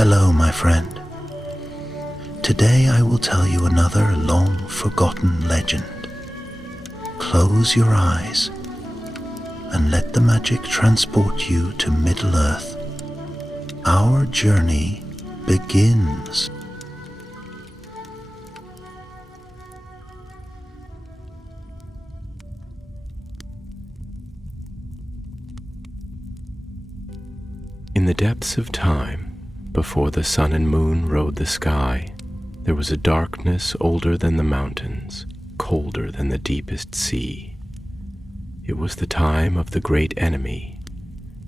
Hello, my friend. Today I will tell you another long-forgotten legend. Close your eyes and let the magic transport you to Middle-earth. Our journey begins. In the depths of time, before the sun and moon rode the sky, there was a darkness older than the mountains, colder than the deepest sea. It was the time of the great enemy,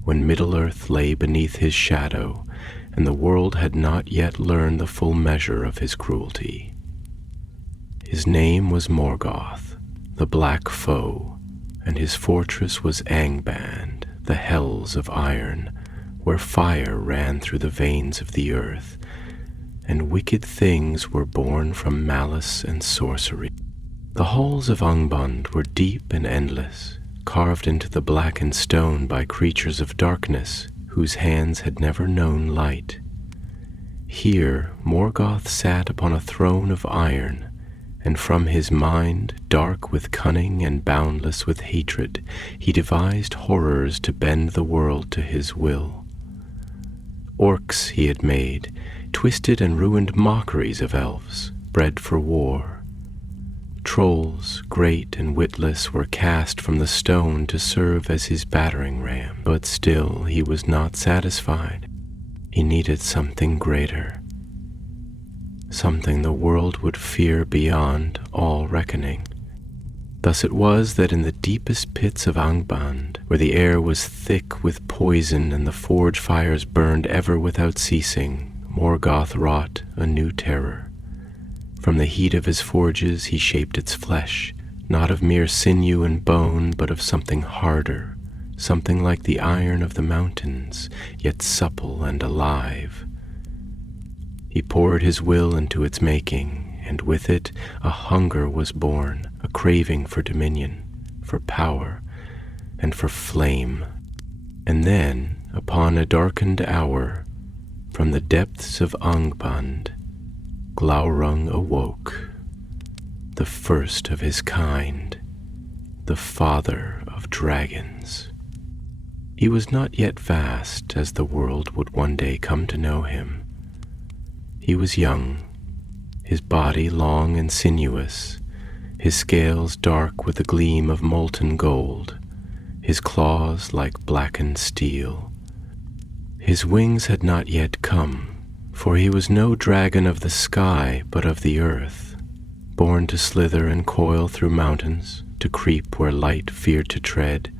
when Middle-earth lay beneath his shadow, and the world had not yet learned the full measure of his cruelty. His name was Morgoth, the Black Foe, and his fortress was Angband, the Hells of Iron, where fire ran through the veins of the earth, and wicked things were born from malice and sorcery. The halls of Angband were deep and endless, carved into the blackened stone by creatures of darkness whose hands had never known light. Here Morgoth sat upon a throne of iron, and from his mind, dark with cunning and boundless with hatred, he devised horrors to bend the world to his will. Orcs he had made, twisted and ruined mockeries of elves, bred for war. Trolls, great and witless, were cast from the stone to serve as his battering ram, but still he was not satisfied. He needed something greater, something the world would fear beyond all reckoning. Thus it was that in the deepest pits of Angband, where the air was thick with poison and the forge fires burned ever without ceasing, Morgoth wrought a new terror. From the heat of his forges he shaped its flesh, not of mere sinew and bone, but of something harder, something like the iron of the mountains, yet supple and alive. He poured his will into its making, and with it a hunger was born, a craving for dominion, for power, and for flame. And then, upon a darkened hour, from the depths of Angband, Glaurung awoke, the first of his kind, the father of dragons. He was not yet vast as the world would one day come to know him. He was young, his body long and sinuous, his scales dark with a gleam of molten gold, his claws like blackened steel. His wings had not yet come, for he was no dragon of the sky but of the earth, born to slither and coil through mountains, to creep where light feared to tread,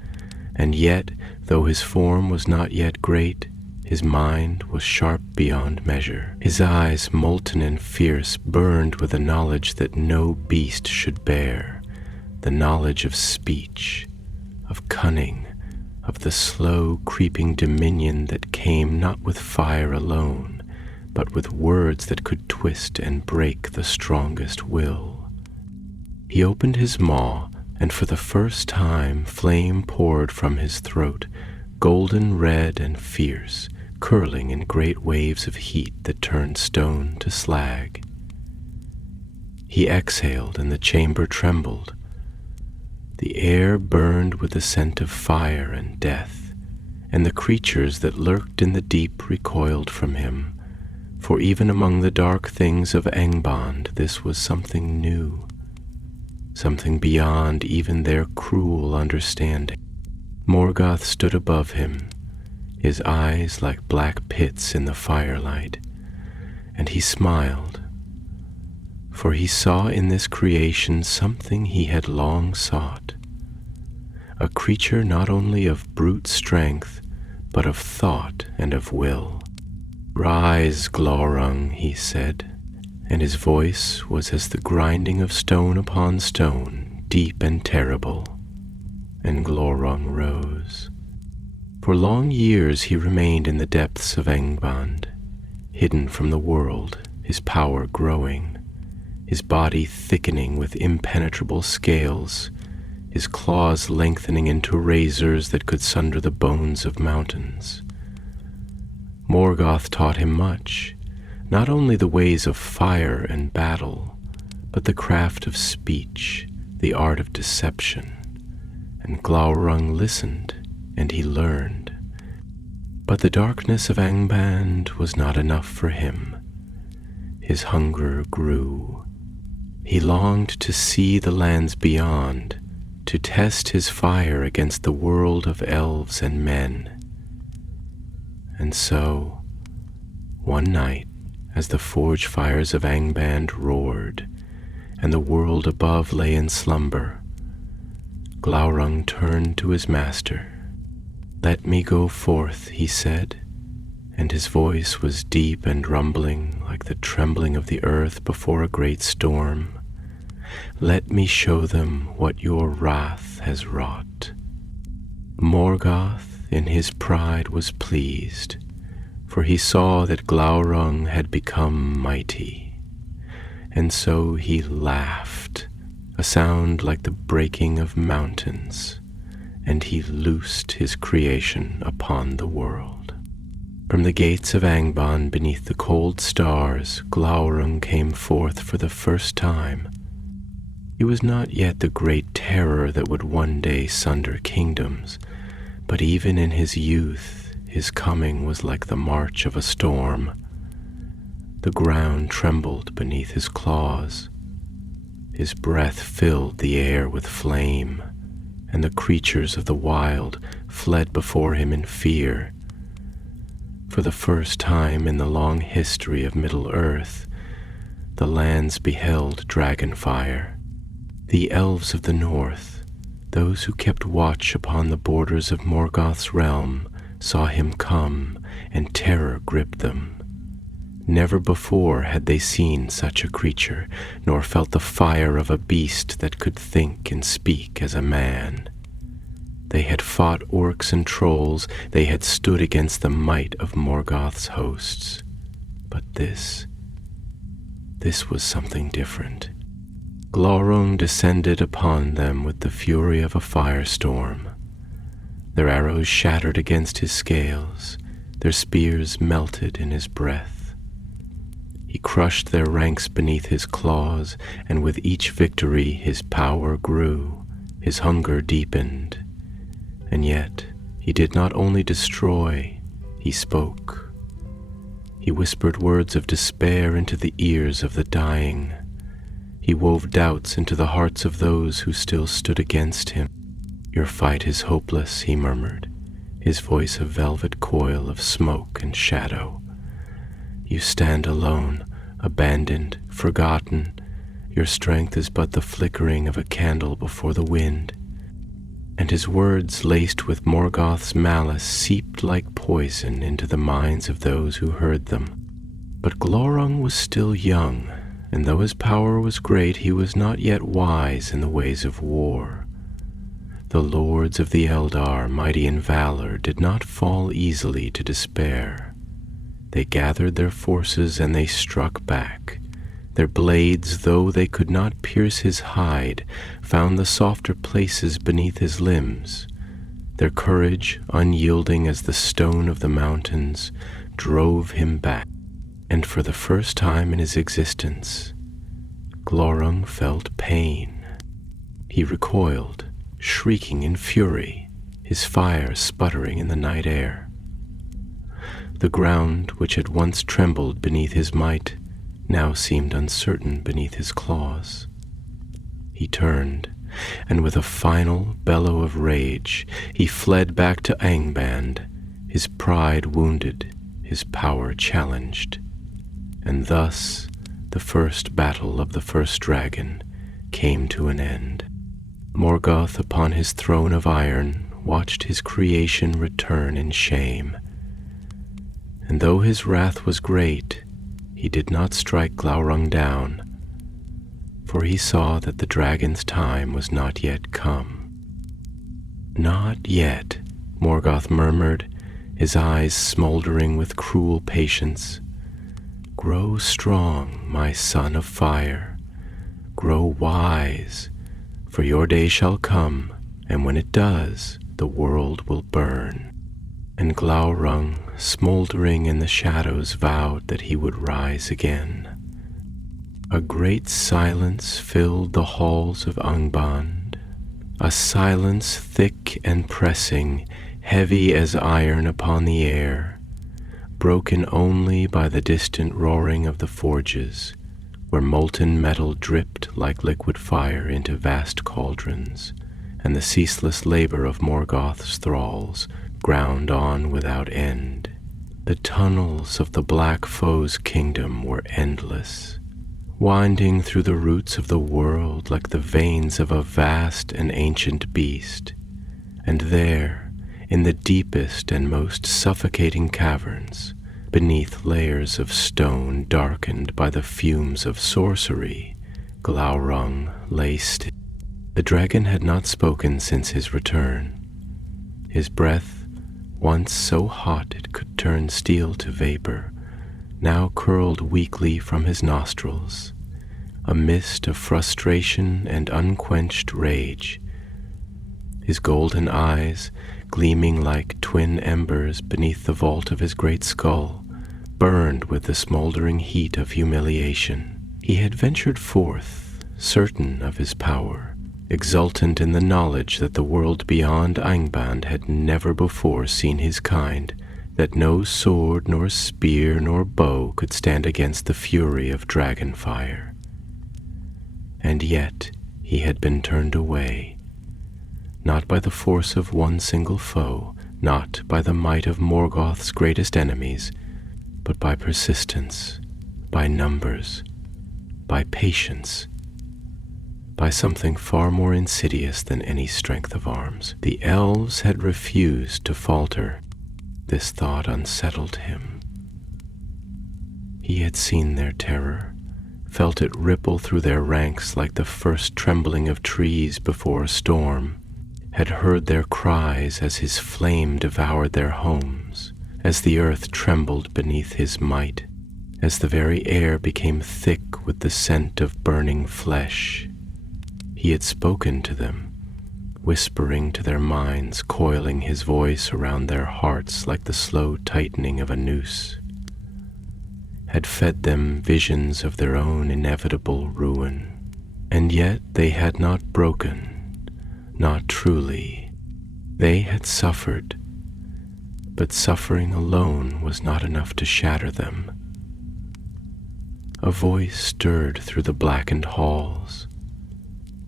and yet, though his form was not yet great, his mind was sharp beyond measure. His eyes, molten and fierce, burned with a knowledge that no beast should bear, the knowledge of speech, of cunning, of the slow creeping dominion that came not with fire alone, but with words that could twist and break the strongest will. He opened his maw, and for the first time flame poured from his throat, golden red and fierce, curling in great waves of heat that turned stone to slag. He exhaled, and the chamber trembled. The air burned with the scent of fire and death, and the creatures that lurked in the deep recoiled from him, for even among the dark things of Angband this was something new, something beyond even their cruel understanding. Morgoth stood above him, his eyes like black pits in the firelight, and he smiled, for he saw in this creation something he had long sought, a creature not only of brute strength, but of thought and of will. "Rise, Glaurung," he said, and his voice was as the grinding of stone upon stone, deep and terrible. And Glaurung rose. For long years he remained in the depths of Angband, hidden from the world, his power growing, his body thickening with impenetrable scales, his claws lengthening into razors that could sunder the bones of mountains. Morgoth taught him much, not only the ways of fire and battle, but the craft of speech, the art of deception. And Glaurung listened, and he learned. But the darkness of Angband was not enough for him. His hunger grew. He longed to see the lands beyond, to test his fire against the world of elves and men. And so, one night, as the forge fires of Angband roared, and the world above lay in slumber, Glaurung turned to his master. "Let me go forth," he said, and his voice was deep and rumbling like the trembling of the earth before a great storm. "Let me show them what your wrath has wrought." Morgoth in his pride was pleased, for he saw that Glaurung had become mighty, and so he laughed, a sound like the breaking of mountains, and he loosed his creation upon the world. From the gates of Angband beneath the cold stars, Glaurung came forth for the first time. He was not yet the great terror that would one day sunder kingdoms, but even in his youth, his coming was like the march of a storm. The ground trembled beneath his claws. His breath filled the air with flame, and the creatures of the wild fled before him in fear. For the first time in the long history of Middle-earth, the lands beheld dragonfire. The elves of the north, those who kept watch upon the borders of Morgoth's realm, saw him come, and terror gripped them. Never before had they seen such a creature, nor felt the fire of a beast that could think and speak as a man. They had fought orcs and trolls, they had stood against the might of Morgoth's hosts. But this was something different. Glaurung descended upon them with the fury of a firestorm. Their arrows shattered against his scales, their spears melted in his breath. He crushed their ranks beneath his claws, and with each victory his power grew, his hunger deepened. And yet he did not only destroy, he spoke. He whispered words of despair into the ears of the dying. He wove doubts into the hearts of those who still stood against him. "Your fight is hopeless," he murmured, his voice a velvet coil of smoke and shadow. "You stand alone, abandoned, forgotten. Your strength is but the flickering of a candle before the wind." And his words, laced with Morgoth's malice, seeped like poison into the minds of those who heard them. But Glaurung was still young, and though his power was great, he was not yet wise in the ways of war. The lords of the Eldar, mighty in valor, did not fall easily to despair. They gathered their forces and they struck back. Their blades, though they could not pierce his hide, found the softer places beneath his limbs. Their courage, unyielding as the stone of the mountains, drove him back. And for the first time in his existence, Glaurung felt pain. He recoiled, shrieking in fury, his fire sputtering in the night air. The ground, which had once trembled beneath his might, now seemed uncertain beneath his claws. He turned, and with a final bellow of rage, he fled back to Angband, his pride wounded, his power challenged. And thus the first battle of the first dragon came to an end. Morgoth upon his throne of iron watched his creation return in shame. And though his wrath was great, he did not strike Glaurung down, for he saw that the dragon's time was not yet come. "Not yet," Morgoth murmured, his eyes smoldering with cruel patience. "Grow strong, my son of fire. Grow wise, for your day shall come, and when it does, the world will burn." And Glaurung smoldering in the shadows, vowed that he would rise again. A great silence filled the halls of Angband, a silence thick and pressing, heavy as iron upon the air, broken only by the distant roaring of the forges, where molten metal dripped like liquid fire into vast cauldrons, and the ceaseless labor of Morgoth's thralls ground on without end. The tunnels of the Black Foe's kingdom were endless, winding through the roots of the world like the veins of a vast and ancient beast, and there, in the deepest and most suffocating caverns, beneath layers of stone darkened by the fumes of sorcery, Glaurung lay still. The dragon had not spoken since his return. His breath, once so hot it could turn steel to vapor, now curled weakly from his nostrils, a mist of frustration and unquenched rage. His golden eyes, gleaming like twin embers beneath the vault of his great skull, burned with the smoldering heat of humiliation. He had ventured forth, certain of his power, exultant in the knowledge that the world beyond Angband had never before seen his kind, that no sword nor spear nor bow could stand against the fury of dragon fire. And yet he had been turned away, not by the force of one single foe, not by the might of Morgoth's greatest enemies, but by persistence, by numbers, by patience, by something far more insidious than any strength of arms. The elves had refused to falter. This thought unsettled him. He had seen their terror, felt it ripple through their ranks like the first trembling of trees before a storm, had heard their cries as his flame devoured their homes, as the earth trembled beneath his might, as the very air became thick with the scent of burning flesh. He had spoken to them, whispering to their minds, coiling his voice around their hearts like the slow tightening of a noose, had fed them visions of their own inevitable ruin. And yet they had not broken, not truly. They had suffered, but suffering alone was not enough to shatter them. A voice stirred through the blackened halls,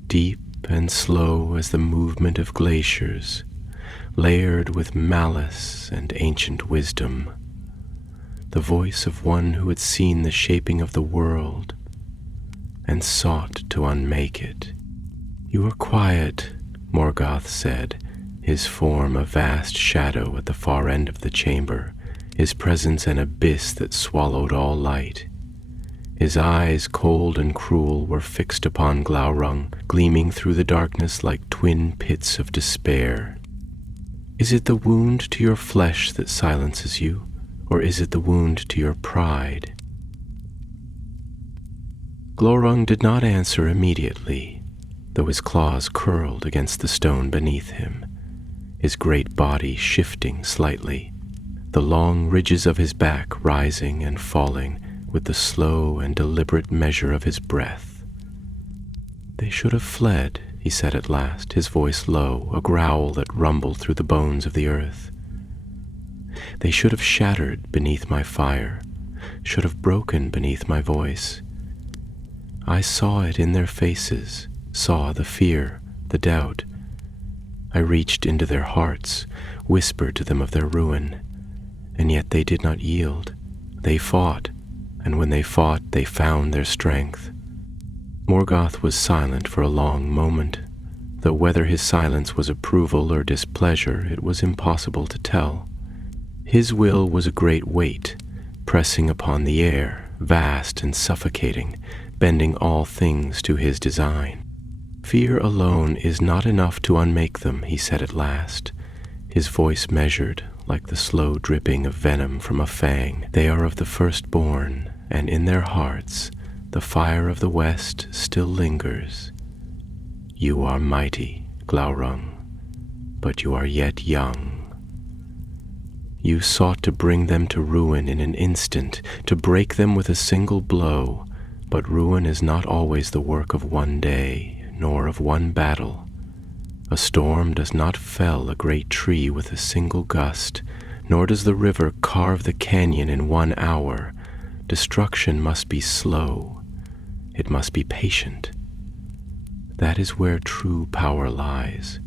deep and slow as the movement of glaciers, layered with malice and ancient wisdom, the voice of one who had seen the shaping of the world and sought to unmake it. "You are quiet," Morgoth said, his form a vast shadow at the far end of the chamber, his presence an abyss that swallowed all light. His eyes, cold and cruel, were fixed upon Glaurung, gleaming through the darkness like twin pits of despair. "Is it the wound to your flesh that silences you, or is it the wound to your pride?" Glaurung did not answer immediately, though his claws curled against the stone beneath him, his great body shifting slightly, the long ridges of his back rising and falling with the slow and deliberate measure of his breath. "They should have fled," he said at last, his voice low, a growl that rumbled through the bones of the earth. "They should have shattered beneath my fire, should have broken beneath my voice. I saw it in their faces, saw the fear, the doubt. I reached into their hearts, whispered to them of their ruin, and yet they did not yield. They fought, and when they fought, they found their strength." Morgoth was silent for a long moment, though whether his silence was approval or displeasure, it was impossible to tell. His will was a great weight, pressing upon the air, vast and suffocating, bending all things to his design. "Fear alone is not enough to unmake them," he said at last, his voice measured, like the slow dripping of venom from a fang. "They are of the firstborn, and in their hearts the fire of the West still lingers. You are mighty, Glaurung, but you are yet young. You sought to bring them to ruin in an instant, to break them with a single blow, but ruin is not always the work of one day, nor of one battle. A storm does not fell a great tree with a single gust, nor does the river carve the canyon in 1 hour. Destruction must be slow. It must be patient. That is where true power lies.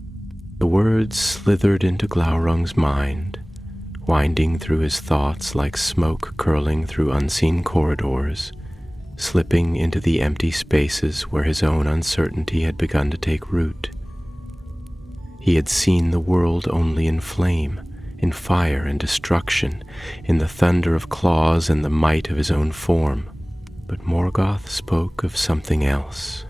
The words slithered into Glaurung's mind, winding through his thoughts like smoke curling through unseen corridors, slipping into the empty spaces where his own uncertainty had begun to take root. He had seen the world only in flame, in fire and destruction, in the thunder of claws and the might of his own form. But Morgoth spoke of something else.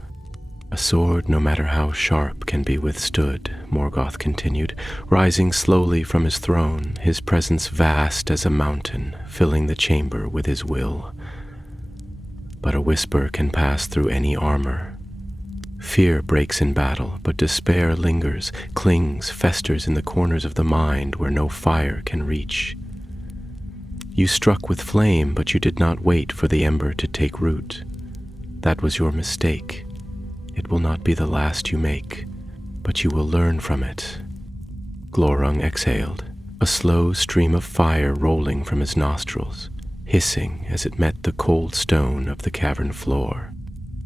A sword, no matter how sharp, can be withstood, Morgoth continued, rising slowly from his throne, his presence vast as a mountain, filling the chamber with his will. But a whisper can pass through any armor. Fear breaks in battle, but despair lingers, clings, festers in the corners of the mind where no fire can reach. You struck with flame, but you did not wait for the ember to take root. That was your mistake. It will not be the last you make, but you will learn from it. Glaurung exhaled, a slow stream of fire rolling from his nostrils, hissing as it met the cold stone of the cavern floor.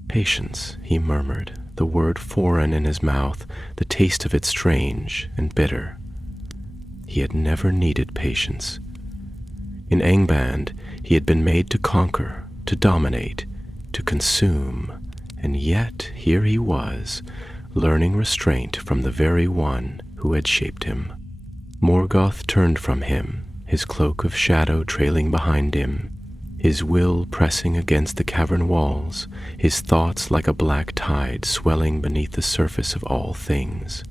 Patience, he murmured, the word foreign in his mouth, the taste of it strange and bitter. He had never needed patience. In Angband, he had been made to conquer, to dominate, to consume, and yet here he was, learning restraint from the very one who had shaped him. Morgoth turned from him, his cloak of shadow trailing behind him, his will pressing against the cavern walls, his thoughts like a black tide swelling beneath the surface of all things.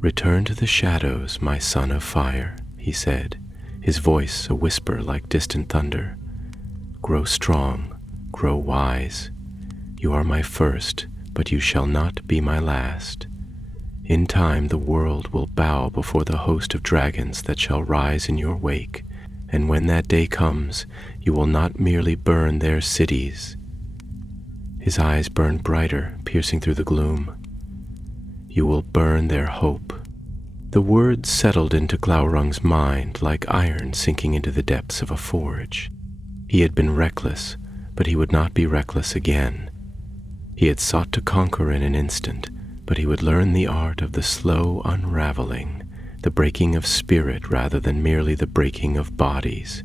"Return to the shadows, my son of fire," he said, his voice a whisper like distant thunder. "Grow strong, grow wise. You are my first, but you shall not be my last. In time the world will bow before the host of dragons that shall rise in your wake, and when that day comes, you will not merely burn their cities." His eyes burned brighter, piercing through the gloom. "You will burn their hope." The words settled into Glaurung's mind like iron sinking into the depths of a forge. He had been reckless, but he would not be reckless again. He had sought to conquer in an instant, but he would learn the art of the slow unraveling, the breaking of spirit rather than merely the breaking of bodies.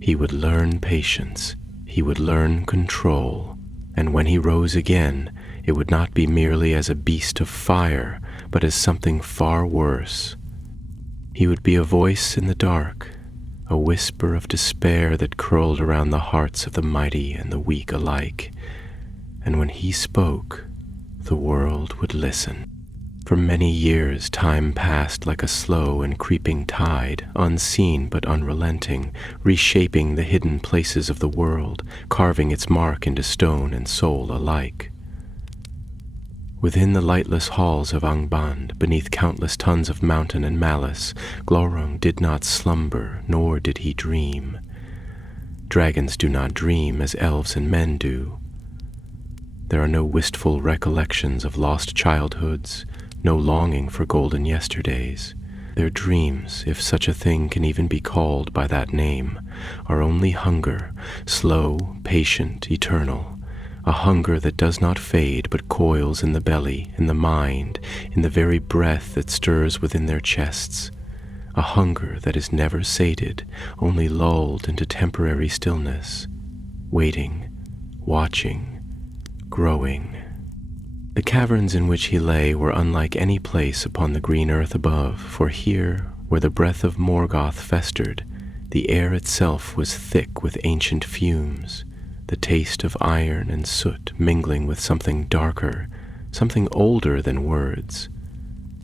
He would learn patience, he would learn control, and when he rose again, it would not be merely as a beast of fire, but as something far worse. He would be a voice in the dark, a whisper of despair that curled around the hearts of the mighty and the weak alike, and when he spoke, the world would listen. For many years time passed like a slow and creeping tide, unseen but unrelenting, reshaping the hidden places of the world, carving its mark into stone and soul alike. Within the lightless halls of Angband, beneath countless tons of mountain and malice, Glaurung did not slumber, nor did he dream. Dragons do not dream as elves and men do. There are no wistful recollections of lost childhoods, no longing for golden yesterdays. Their dreams, if such a thing can even be called by that name, are only hunger, slow, patient, eternal, a hunger that does not fade but coils in the belly, in the mind, in the very breath that stirs within their chests, a hunger that is never sated, only lulled into temporary stillness, waiting, watching, growing. The caverns in which he lay were unlike any place upon the green earth above, for here, where the breath of Morgoth festered, the air itself was thick with ancient fumes, the taste of iron and soot mingling with something darker, something older than words,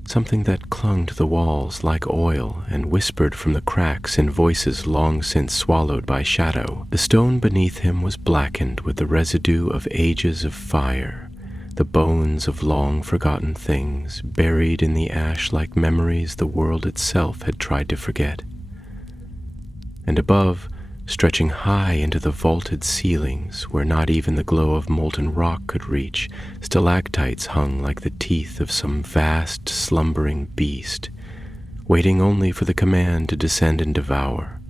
something that clung to the walls like oil and whispered from the cracks in voices long since swallowed by shadow. The stone beneath him was blackened with the residue of ages of fire, the bones of long-forgotten things buried in the ash like memories the world itself had tried to forget. and above, stretching high into the vaulted ceilings where not even the glow of molten rock could reach, stalactites hung like the teeth of some vast, slumbering beast, waiting only for the command to descend and devour.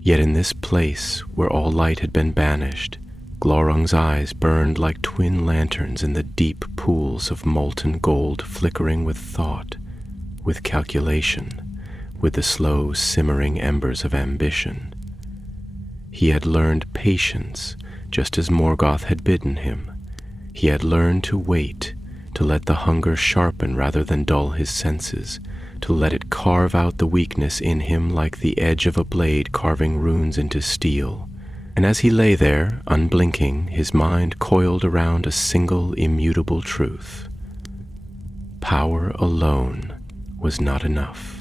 Yet in this place, where all light had been banished, Glaurung's eyes burned like twin lanterns in the deep pools of molten gold, flickering with thought, with calculation, with the slow, simmering embers of ambition. He had learned patience, just as Morgoth had bidden him. He had learned to wait, to let the hunger sharpen rather than dull his senses, to let it carve out the weakness in him like the edge of a blade carving runes into steel. And as he lay there, unblinking, his mind coiled around a single immutable truth. Power alone was not enough.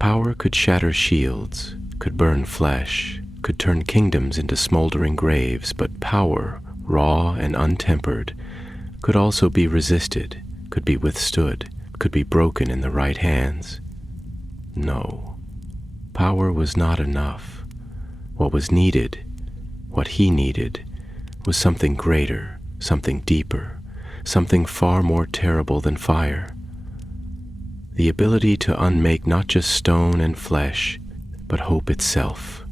Power could shatter shields, could burn flesh, could turn kingdoms into smoldering graves, but power, raw and untempered, could also be resisted, could be withstood, could be broken in the right hands. No, power was not enough. What was needed, what he needed, was something greater, something deeper, something far more terrible than fire. The ability to unmake not just stone and flesh, but hope itself.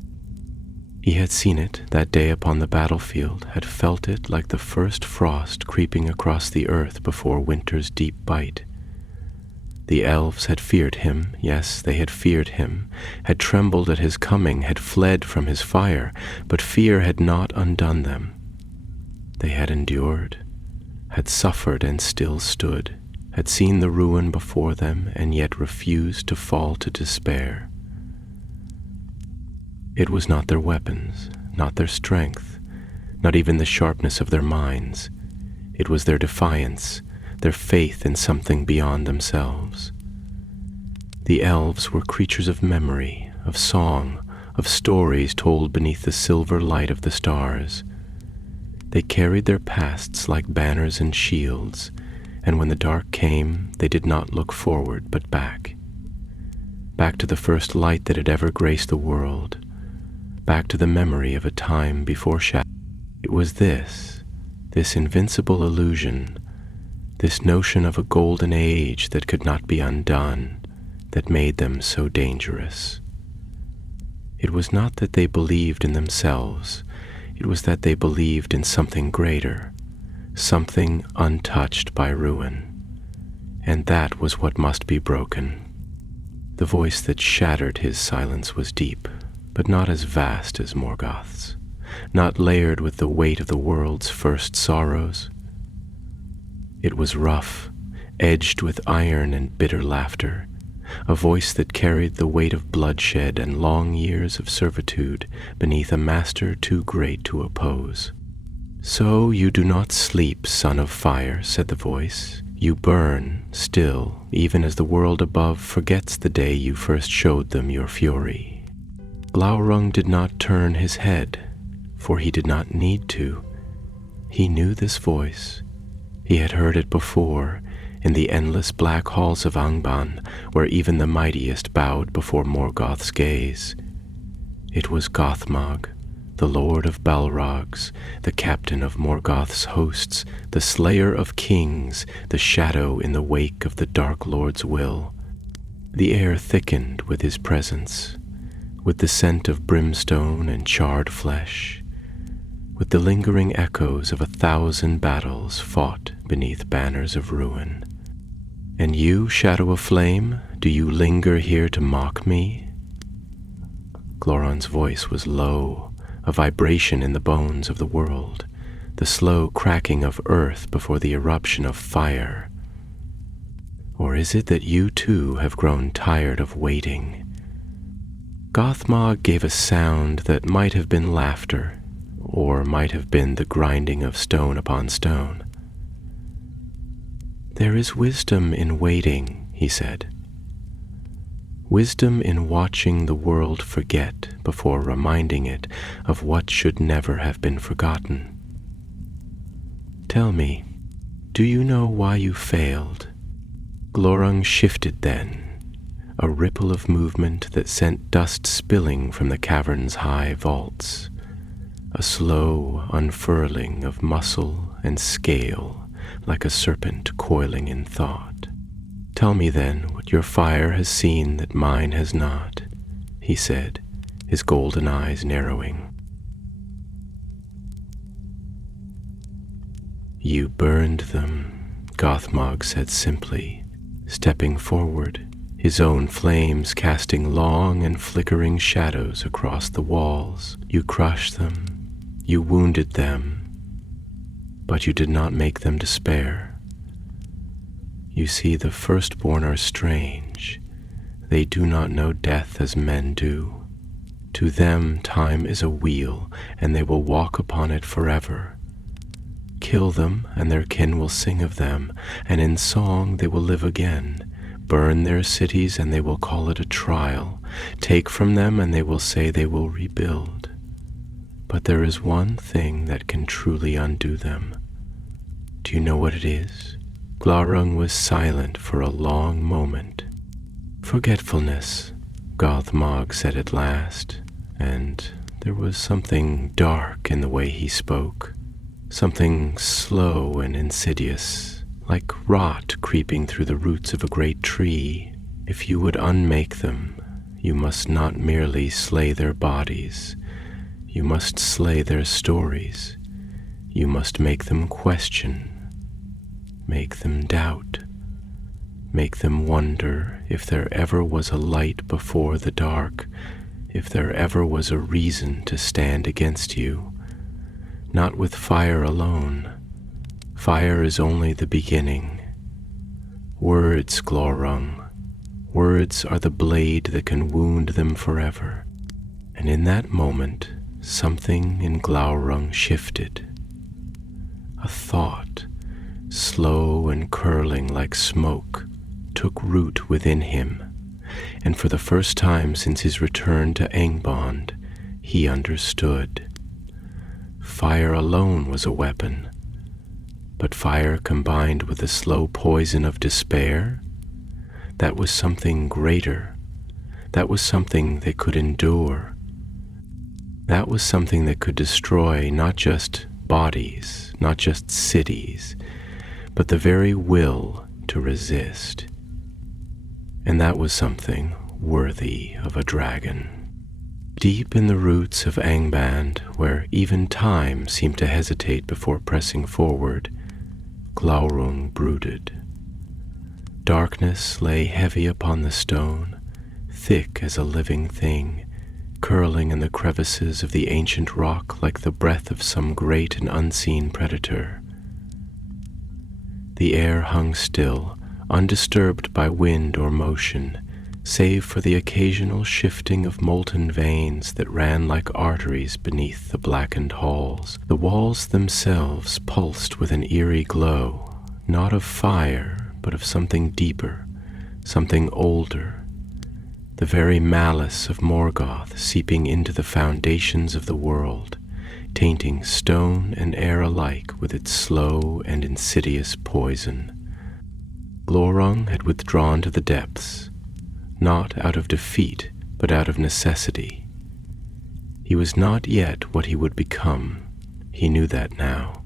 He had seen it that day upon the battlefield, had felt it like the first frost creeping across the earth before winter's deep bite. The elves had feared him, yes, they had feared him, had trembled at his coming, had fled from his fire, but fear had not undone them. They had endured, had suffered and still stood, had seen the ruin before them and yet refused to fall to despair. It was not their weapons, not their strength, not even the sharpness of their minds. It was their defiance, their faith in something beyond themselves. The elves were creatures of memory, of song, of stories told beneath the silver light of the stars. They carried their pasts like banners and shields, and when the dark came, they did not look forward but back. Back to the first light that had ever graced the world, back to the memory of a time before shadow. It was this invincible illusion, this notion of a golden age that could not be undone, that made them so dangerous. It was not that they believed in themselves, it was that they believed in something greater, something untouched by ruin. And that was what must be broken. The voice that shattered his silence was deep, but not as vast as Morgoth's, not layered with the weight of the world's first sorrows. It was rough, edged with iron and bitter laughter, a voice that carried the weight of bloodshed and long years of servitude beneath a master too great to oppose. "So you do not sleep, son of fire," said the voice. "You burn, still, even as the world above forgets the day you first showed them your fury." Glaurung did not turn his head, for he did not need to. He knew this voice. He had heard it before, in the endless black halls of Angband, where even the mightiest bowed before Morgoth's gaze. It was Gothmog, the lord of Balrogs, the captain of Morgoth's hosts, the slayer of kings, the shadow in the wake of the Dark Lord's will. The air thickened with his presence, with the scent of brimstone and charred flesh, with the lingering echoes of 1,000 battles fought beneath banners of ruin. "And you, shadow of flame, do you linger here to mock me?" Glaurung's voice was low, a vibration in the bones of the world, the slow cracking of earth before the eruption of fire. "Or is it that you too have grown tired of waiting?" Gothmog gave a sound that might have been laughter, or might have been the grinding of stone upon stone. "There is wisdom in waiting," he said. "Wisdom in watching the world forget before reminding it of what should never have been forgotten. Tell me, do you know why you failed?" Glaurung shifted then, a ripple of movement that sent dust spilling from the cavern's high vaults, a slow unfurling of muscle and scale like a serpent coiling in thought. "Tell me then what your fire has seen that mine has not," he said, his golden eyes narrowing. "You burned them," Gothmog said simply, stepping forward, his own flames casting long and flickering shadows across the walls. "You crushed them, you wounded them, but you did not make them despair. You see, the firstborn are strange. They do not know death as men do. To them time is a wheel, and they will walk upon it forever. Kill them, and their kin will sing of them, and in song they will live again. Burn their cities, and they will call it a trial. Take from them, and they will say they will rebuild. But there is one thing that can truly undo them. Do you know what it is?" Glaurung was silent for a long moment. "Forgetfulness," Gothmog said at last, and there was something dark in the way he spoke, something slow and insidious, like rot creeping through the roots of a great tree. "If you would unmake them, you must not merely slay their bodies, you must slay their stories. You must make them question, make them doubt, make them wonder if there ever was a light before the dark, if there ever was a reason to stand against you. Not with fire alone. Fire is only the beginning. Words, Glaurung, words are the blade that can wound them forever." And in that moment, something in Glaurung shifted. A thought, slow and curling like smoke, took root within him, and for the first time since his return to Angband, he understood. Fire alone was a weapon, but fire combined with the slow poison of despair, that was something greater. That was something that could endure. That was something that could destroy not just bodies, not just cities, but the very will to resist. And that was something worthy of a dragon. Deep in the roots of Angband, where even time seemed to hesitate before pressing forward, Glaurung brooded. Darkness lay heavy upon the stone, thick as a living thing, curling in the crevices of the ancient rock like the breath of some great and unseen predator. The air hung still, undisturbed by wind or motion, save for the occasional shifting of molten veins that ran like arteries beneath the blackened halls. The walls themselves pulsed with an eerie glow, not of fire, but of something deeper, something older, the very malice of Morgoth seeping into the foundations of the world, tainting stone and air alike with its slow and insidious poison. Glaurung had withdrawn to the depths, not out of defeat, but out of necessity. He was not yet what he would become. He knew that now.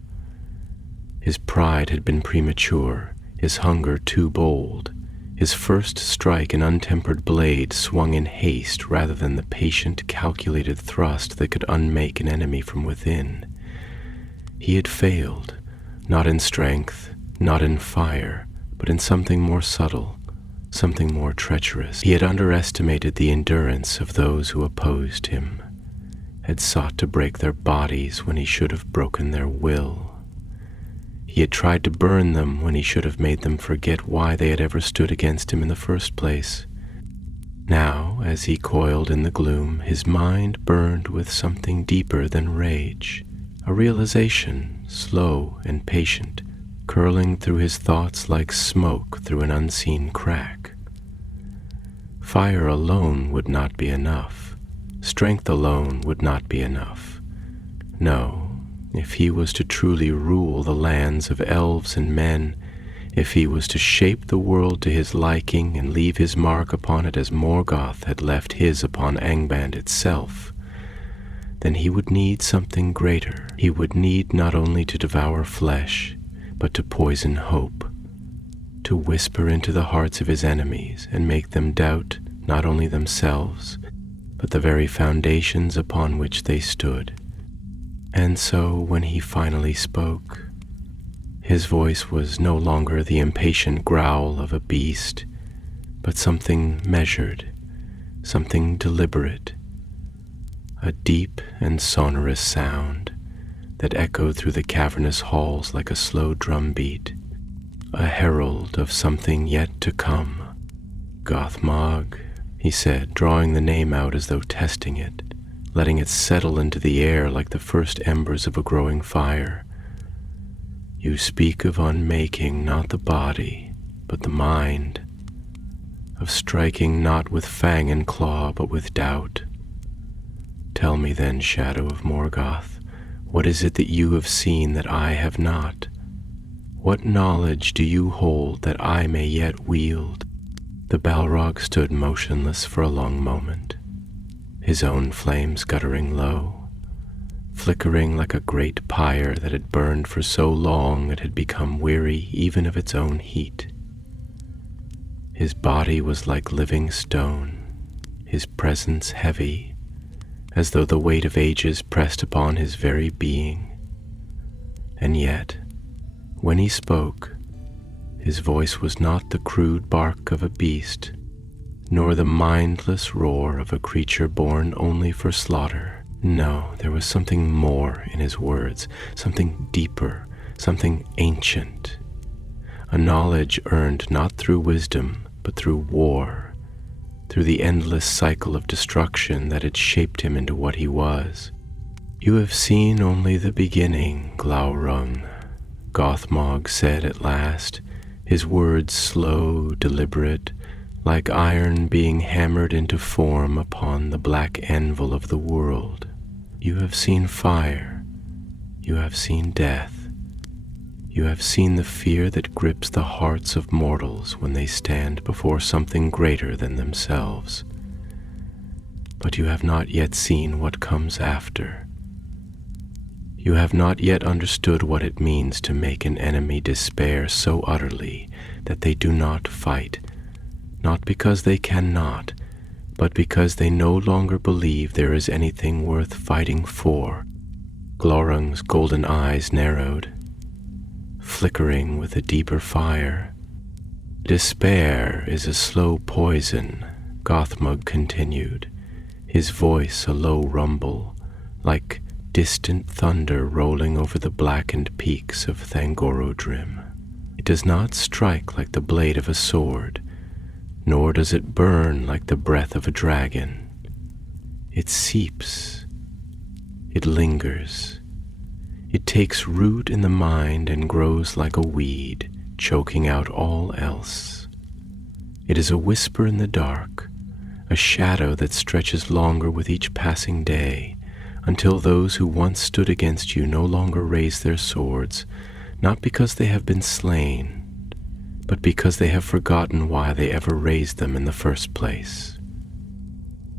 His pride had been premature, his hunger too bold. His first strike, an untempered blade, swung in haste rather than the patient, calculated thrust that could unmake an enemy from within. He had failed, not in strength, not in fire, but in something more subtle, something more treacherous. He had underestimated the endurance of those who opposed him, had sought to break their bodies when he should have broken their will. He had tried to burn them when he should have made them forget why they had ever stood against him in the first place. Now, as he coiled in the gloom, his mind burned with something deeper than rage, a realization, slow and patient, curling through his thoughts like smoke through an unseen crack. Fire alone would not be enough. Strength alone would not be enough. No, if he was to truly rule the lands of elves and men, if he was to shape the world to his liking and leave his mark upon it as Morgoth had left his upon Angband itself, then he would need something greater. He would need not only to devour flesh, but to poison hope, to whisper into the hearts of his enemies and make them doubt not only themselves, but the very foundations upon which they stood. And so when he finally spoke, his voice was no longer the impatient growl of a beast, but something measured, something deliberate, a deep and sonorous sound that echoed through the cavernous halls like a slow drum beat, a herald of something yet to come. Gothmog, he said, drawing the name out as though testing it, letting it settle into the air like the first embers of a growing fire. You speak of unmaking not the body, but the mind, of striking not with fang and claw, but with doubt. Tell me then, Shadow of Morgoth, what is it that you have seen that I have not? What knowledge do you hold that I may yet wield? The Balrog stood motionless for a long moment, his own flames guttering low, flickering like a great pyre that had burned for so long it had become weary even of its own heat. His body was like living stone, his presence heavy, as though the weight of ages pressed upon his very being. And yet, when he spoke, his voice was not the crude bark of a beast, nor the mindless roar of a creature born only for slaughter. No, there was something more in his words, something deeper, something ancient, a knowledge earned not through wisdom, but through war, through the endless cycle of destruction that had shaped him into what he was. You have seen only the beginning, Glaurung, Gothmog said at last, his words slow, deliberate, like iron being hammered into form upon the black anvil of the world. You have seen fire, you have seen death, you have seen the fear that grips the hearts of mortals when they stand before something greater than themselves. But you have not yet seen what comes after. You have not yet understood what it means to make an enemy despair so utterly that they do not fight, not because they cannot, but because they no longer believe there is anything worth fighting for. Glaurung's golden eyes narrowed, flickering with a deeper fire. Despair is a slow poison, Gothmog continued, his voice a low rumble, like distant thunder rolling over the blackened peaks of Thangorodrim. It does not strike like the blade of a sword, nor does it burn like the breath of a dragon. It seeps, it lingers, it takes root in the mind and grows like a weed, choking out all else. It is a whisper in the dark, a shadow that stretches longer with each passing day, until those who once stood against you no longer raise their swords, not because they have been slain, but because they have forgotten why they ever raised them in the first place.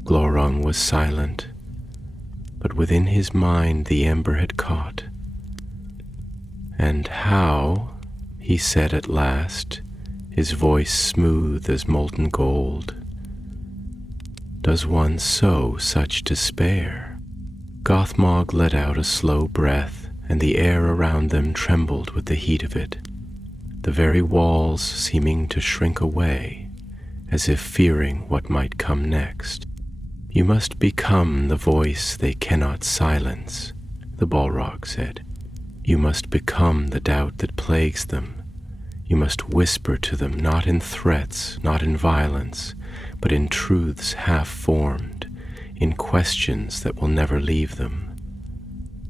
Glaurung was silent, but within his mind the ember had caught. And how, he said at last, his voice smooth as molten gold, does one sow such despair? Gothmog let out a slow breath, and the air around them trembled with the heat of it, the very walls seeming to shrink away, as if fearing what might come next. You must become the voice they cannot silence, the Balrog said. You must become the doubt that plagues them. You must whisper to them not in threats, not in violence, but in truths half-formed, in questions that will never leave them.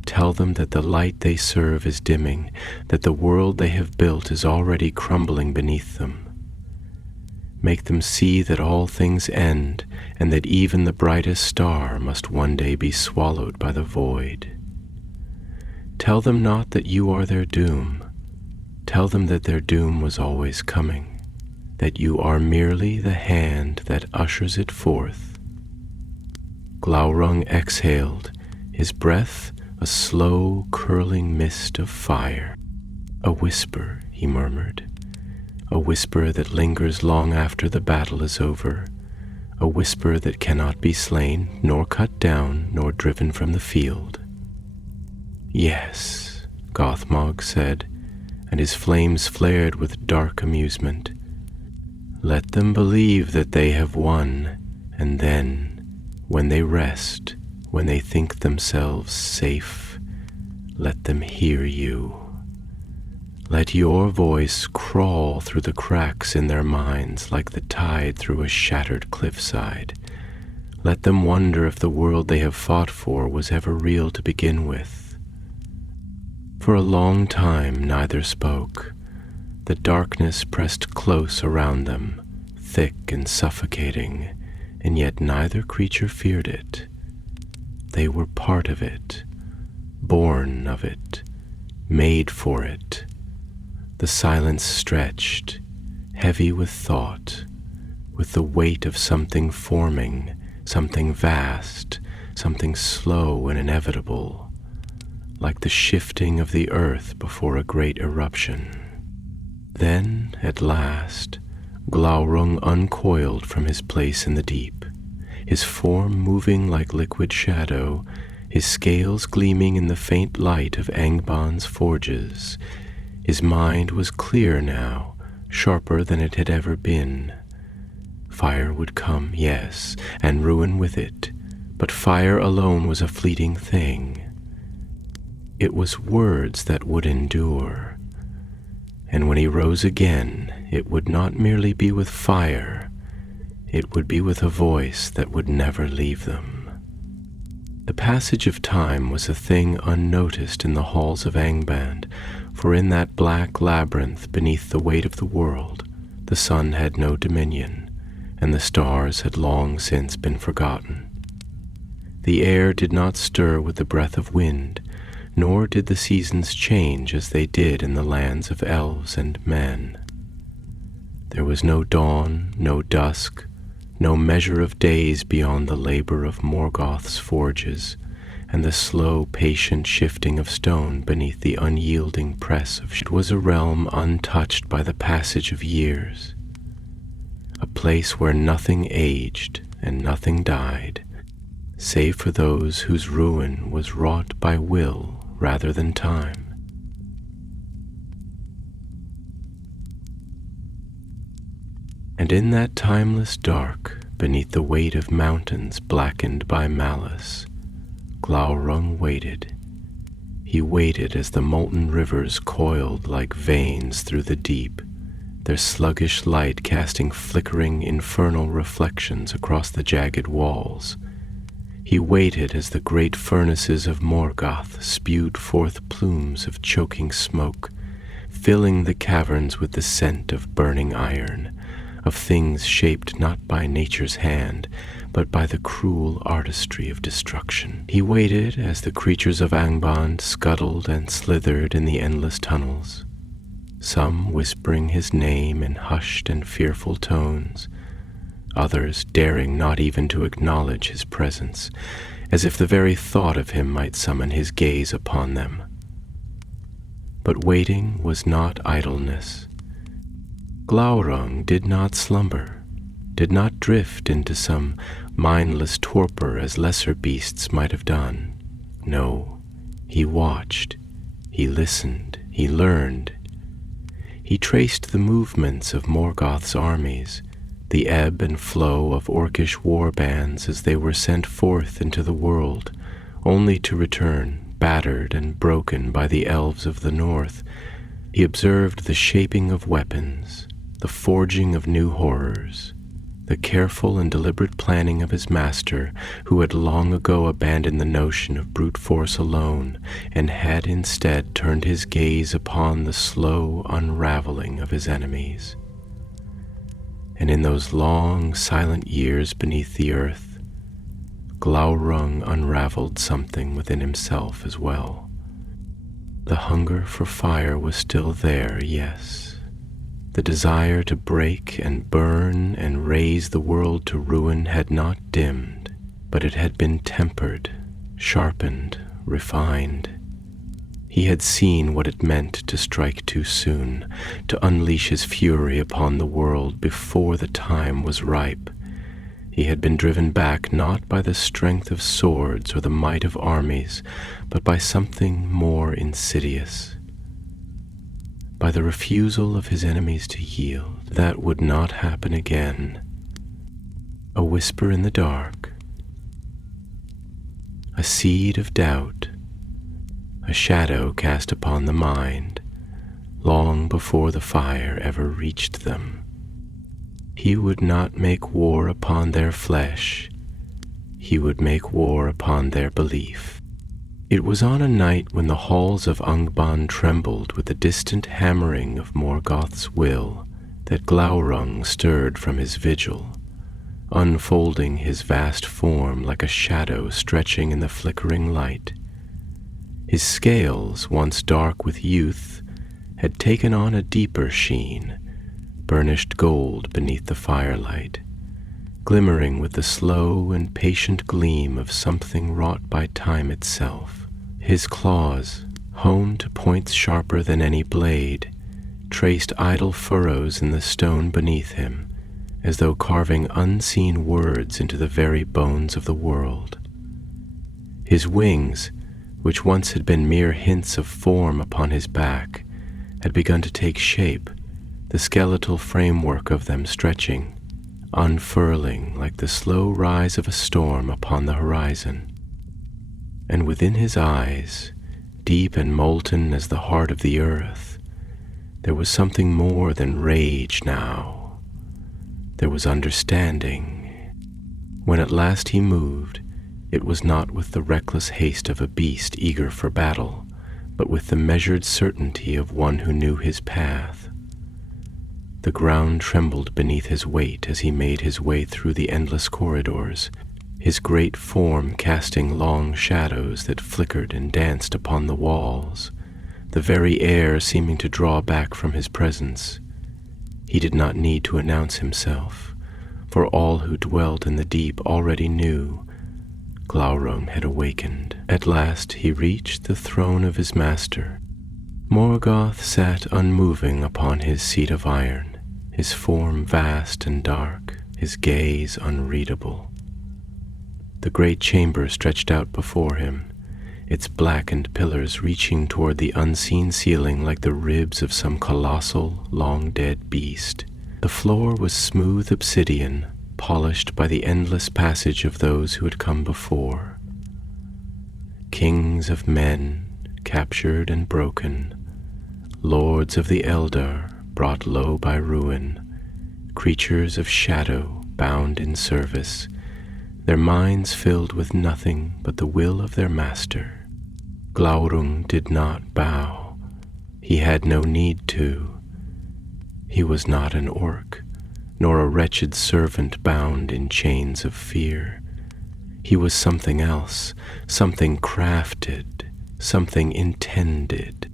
Tell them that the light they serve is dimming, that the world they have built is already crumbling beneath them. Make them see that all things end, and that even the brightest star must one day be swallowed by the void. Tell them not that you are their doom, Tell them that their doom was always coming, that you are merely the hand that ushers it forth. Glaurung exhaled, his breath a slow, curling mist of fire. A whisper, he murmured, a whisper that lingers long after the battle is over, a whisper that cannot be slain, nor cut down, nor driven from the field. Yes, Gothmog said, and his flames flared with dark amusement. Let them believe that they have won, and then, when they rest, when they think themselves safe, let them hear you. Let your voice crawl through the cracks in their minds like the tide through a shattered cliffside. Let them wonder if the world they have fought for was ever real to begin with. For a long time neither spoke. The darkness pressed close around them, thick and suffocating, and yet neither creature feared it. They were part of it, born of it, made for it. The silence stretched, heavy with thought, with the weight of something forming, something vast, something slow and inevitable, like the shifting of the earth before a great eruption. Then, at last, Glaurung uncoiled from his place in the deep, his form moving like liquid shadow, his scales gleaming in the faint light of Angban's forges. His mind was clear now, sharper than it had ever been. Fire would come, yes, and ruin with it, but fire alone was a fleeting thing. It was words that would endure, and when he rose again, it would not merely be with fire, it would be with a voice that would never leave them. The passage of time was a thing unnoticed in the halls of Angband, for in that black labyrinth beneath the weight of the world, the sun had no dominion, and the stars had long since been forgotten. The air did not stir with the breath of wind, nor did the seasons change as they did in the lands of elves and men. There was no dawn, no dusk, no measure of days beyond the labor of Morgoth's forges, and the slow, patient shifting of stone beneath the unyielding press of it was a realm untouched by the passage of years, a place where nothing aged and nothing died, save for those whose ruin was wrought by will rather than time. And in that timeless dark, beneath the weight of mountains blackened by malice, Glaurung waited. He waited as the molten rivers coiled like veins through the deep, their sluggish light casting flickering infernal reflections across the jagged walls. He waited as the great furnaces of Morgoth spewed forth plumes of choking smoke, filling the caverns with the scent of burning iron, of things shaped not by nature's hand, but by the cruel artistry of destruction. He waited as the creatures of Angband scuttled and slithered in the endless tunnels, some whispering his name in hushed and fearful tones, others daring not even to acknowledge his presence, as if the very thought of him might summon his gaze upon them. But waiting was not idleness. Glaurung did not slumber, did not drift into some mindless torpor as lesser beasts might have done. No, he watched, he listened, he learned. He traced the movements of Morgoth's armies, the ebb and flow of orcish war bands as they were sent forth into the world, only to return battered and broken by the elves of the north. He observed the shaping of weapons, the forging of new horrors, the careful and deliberate planning of his master, who had long ago abandoned the notion of brute force alone, and had instead turned his gaze upon the slow unraveling of his enemies. And in those long, silent years beneath the earth, Glaurung unraveled something within himself as well. The hunger for fire was still there, yes. The desire to break and burn and raze the world to ruin had not dimmed, but it had been tempered, sharpened, refined. He had seen what it meant to strike too soon, to unleash his fury upon the world before the time was ripe. He had been driven back not by the strength of swords or the might of armies, but by something more insidious, by the refusal of his enemies to yield. That would not happen again. A whisper in the dark, a seed of doubt, a shadow cast upon the mind, long before the fire ever reached them. He would not make war upon their flesh. He would make war upon their belief. It was on a night when the halls of Angband trembled with the distant hammering of Morgoth's will that Glaurung stirred from his vigil, unfolding his vast form like a shadow stretching in the flickering light. His scales, once dark with youth, had taken on a deeper sheen, burnished gold beneath the firelight, glimmering with the slow and patient gleam of something wrought by time itself. His claws, honed to points sharper than any blade, traced idle furrows in the stone beneath him, as though carving unseen words into the very bones of the world. His wings, which once had been mere hints of form upon his back, had begun to take shape, the skeletal framework of them stretching, unfurling like the slow rise of a storm upon the horizon. And within his eyes, deep and molten as the heart of the earth, there was something more than rage now. There was understanding. When at last he moved, it was not with the reckless haste of a beast eager for battle, but with the measured certainty of one who knew his path. The ground trembled beneath his weight as he made his way through the endless corridors, his great form casting long shadows that flickered and danced upon the walls, the very air seeming to draw back from his presence. He did not need to announce himself, for all who dwelt in the deep already knew Glaurung had awakened. At last he reached the throne of his master. Morgoth sat unmoving upon his seat of iron, his form vast and dark, his gaze unreadable. The great chamber stretched out before him, its blackened pillars reaching toward the unseen ceiling like the ribs of some colossal, long-dead beast. The floor was smooth obsidian, polished by the endless passage of those who had come before. Kings of men, captured and broken, lords of the Eldar, brought low by ruin, creatures of shadow, bound in service, their minds filled with nothing but the will of their master. Glaurung did not bow. He had no need to. He was not an orc, nor a wretched servant bound in chains of fear. He was something else, something crafted, something intended.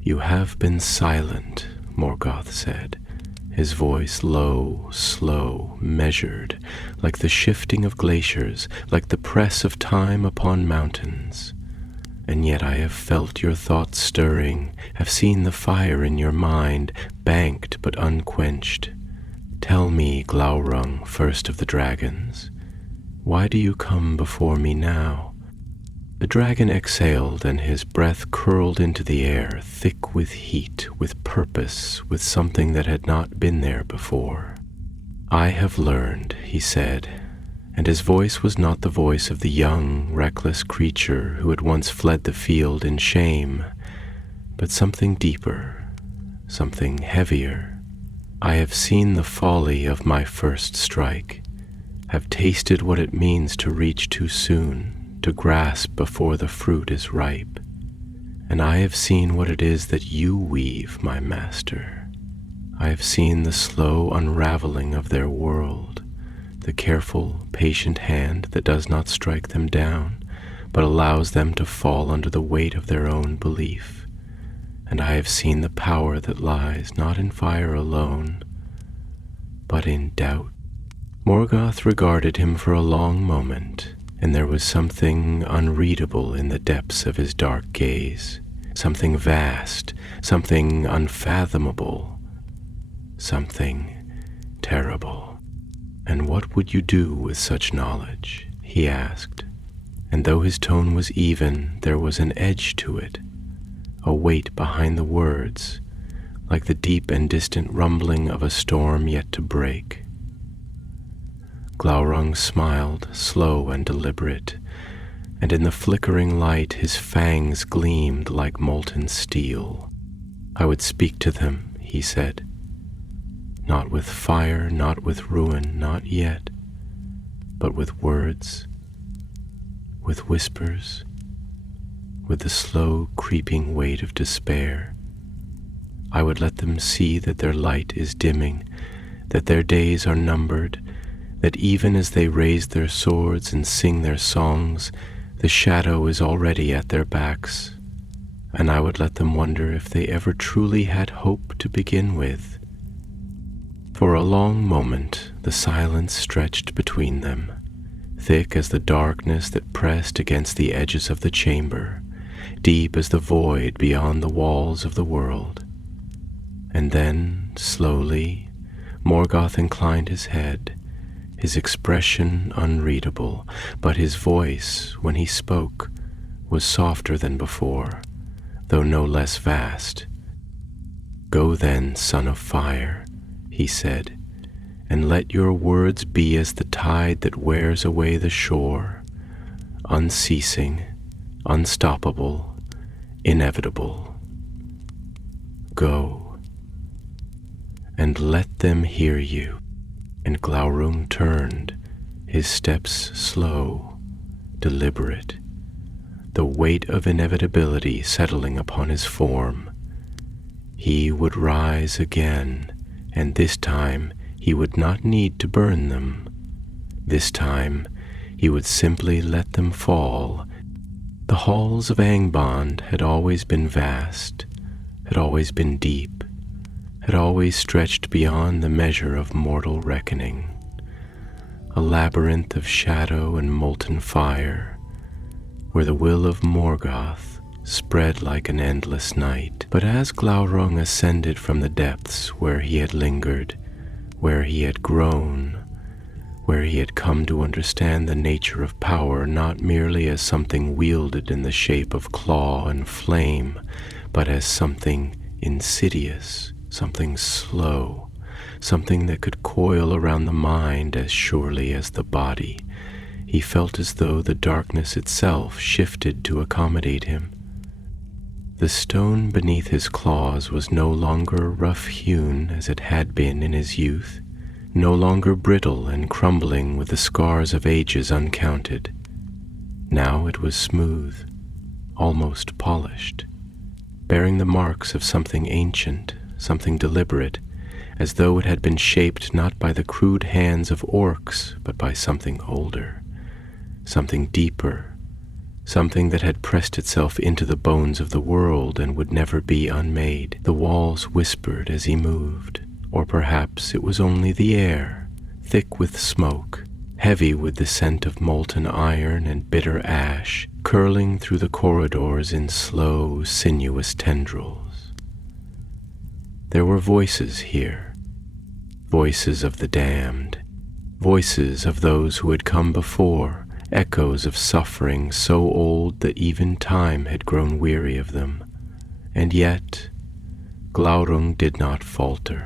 "You have been silent," Morgoth said, his voice low, slow, measured, like the shifting of glaciers, like the press of time upon mountains. "And yet I have felt your thoughts stirring, have seen the fire in your mind, banked but unquenched. Tell me, Glaurung, first of the dragons, why do you come before me now?" The dragon exhaled, and his breath curled into the air, thick with heat, with purpose, with something that had not been there before. "I have learned," he said, and his voice was not the voice of the young, reckless creature who had once fled the field in shame, but something deeper, something heavier. "I have seen the folly of my first strike, have tasted what it means to reach too soon, to grasp before the fruit is ripe. And I have seen what it is that you weave, my master. I have seen the slow unraveling of their world, the careful, patient hand that does not strike them down, but allows them to fall under the weight of their own belief. and I have seen the power that lies not in fire alone, but in doubt. Morgoth regarded him for a long moment, and there was something unreadable in the depths of his dark gaze, something vast, something unfathomable, something terrible. "And what would you do with such knowledge?" he asked, and though his tone was even, there was an edge to it, a weight behind the words, like the deep and distant rumbling of a storm yet to break. Glaurung smiled, slow and deliberate, and in the flickering light his fangs gleamed like molten steel. "I would speak to them," he said. "Not with fire, not with ruin, not yet, but with words, with whispers, with the slow creeping weight of despair. I would let them see that their light is dimming, that their days are numbered, that even as they raise their swords and sing their songs, the shadow is already at their backs, and I would let them wonder if they ever truly had hope to begin with." For a long moment the silence stretched between them, thick as the darkness that pressed against the edges of the chamber, deep as the void beyond the walls of the world. And then, slowly, Morgoth inclined his head, his expression unreadable, but his voice, when he spoke, was softer than before, though no less vast. "Go then, son of fire," he said, "and let your words be as the tide that wears away the shore, unceasing, unstoppable, inevitable. Go, and let them hear you." And Glaurung turned, his steps slow, deliberate, the weight of inevitability settling upon his form. He would rise again, and this time he would not need to burn them. This time he would simply let them fall. The halls of Angband had always been vast, had always been deep, had always stretched beyond the measure of mortal reckoning, a labyrinth of shadow and molten fire, where the will of Morgoth spread like an endless night. But as Glaurung ascended from the depths where he had lingered, where he had grown, where he had come to understand the nature of power not merely as something wielded in the shape of claw and flame, but as something insidious, something slow, something that could coil around the mind as surely as the body, he felt as though the darkness itself shifted to accommodate him. The stone beneath his claws was no longer rough-hewn as it had been in his youth, no longer brittle and crumbling with the scars of ages uncounted. Now it was smooth, almost polished, bearing the marks of something ancient, something deliberate, as though it had been shaped not by the crude hands of orcs, but by something older, something deeper, something that had pressed itself into the bones of the world and would never be unmade. The walls whispered as he moved, or perhaps it was only the air, thick with smoke, heavy with the scent of molten iron and bitter ash, curling through the corridors in slow, sinuous tendrils. There were voices here, voices of the damned, voices of those who had come before, echoes of suffering so old that even time had grown weary of them. And yet, Glaurung did not falter.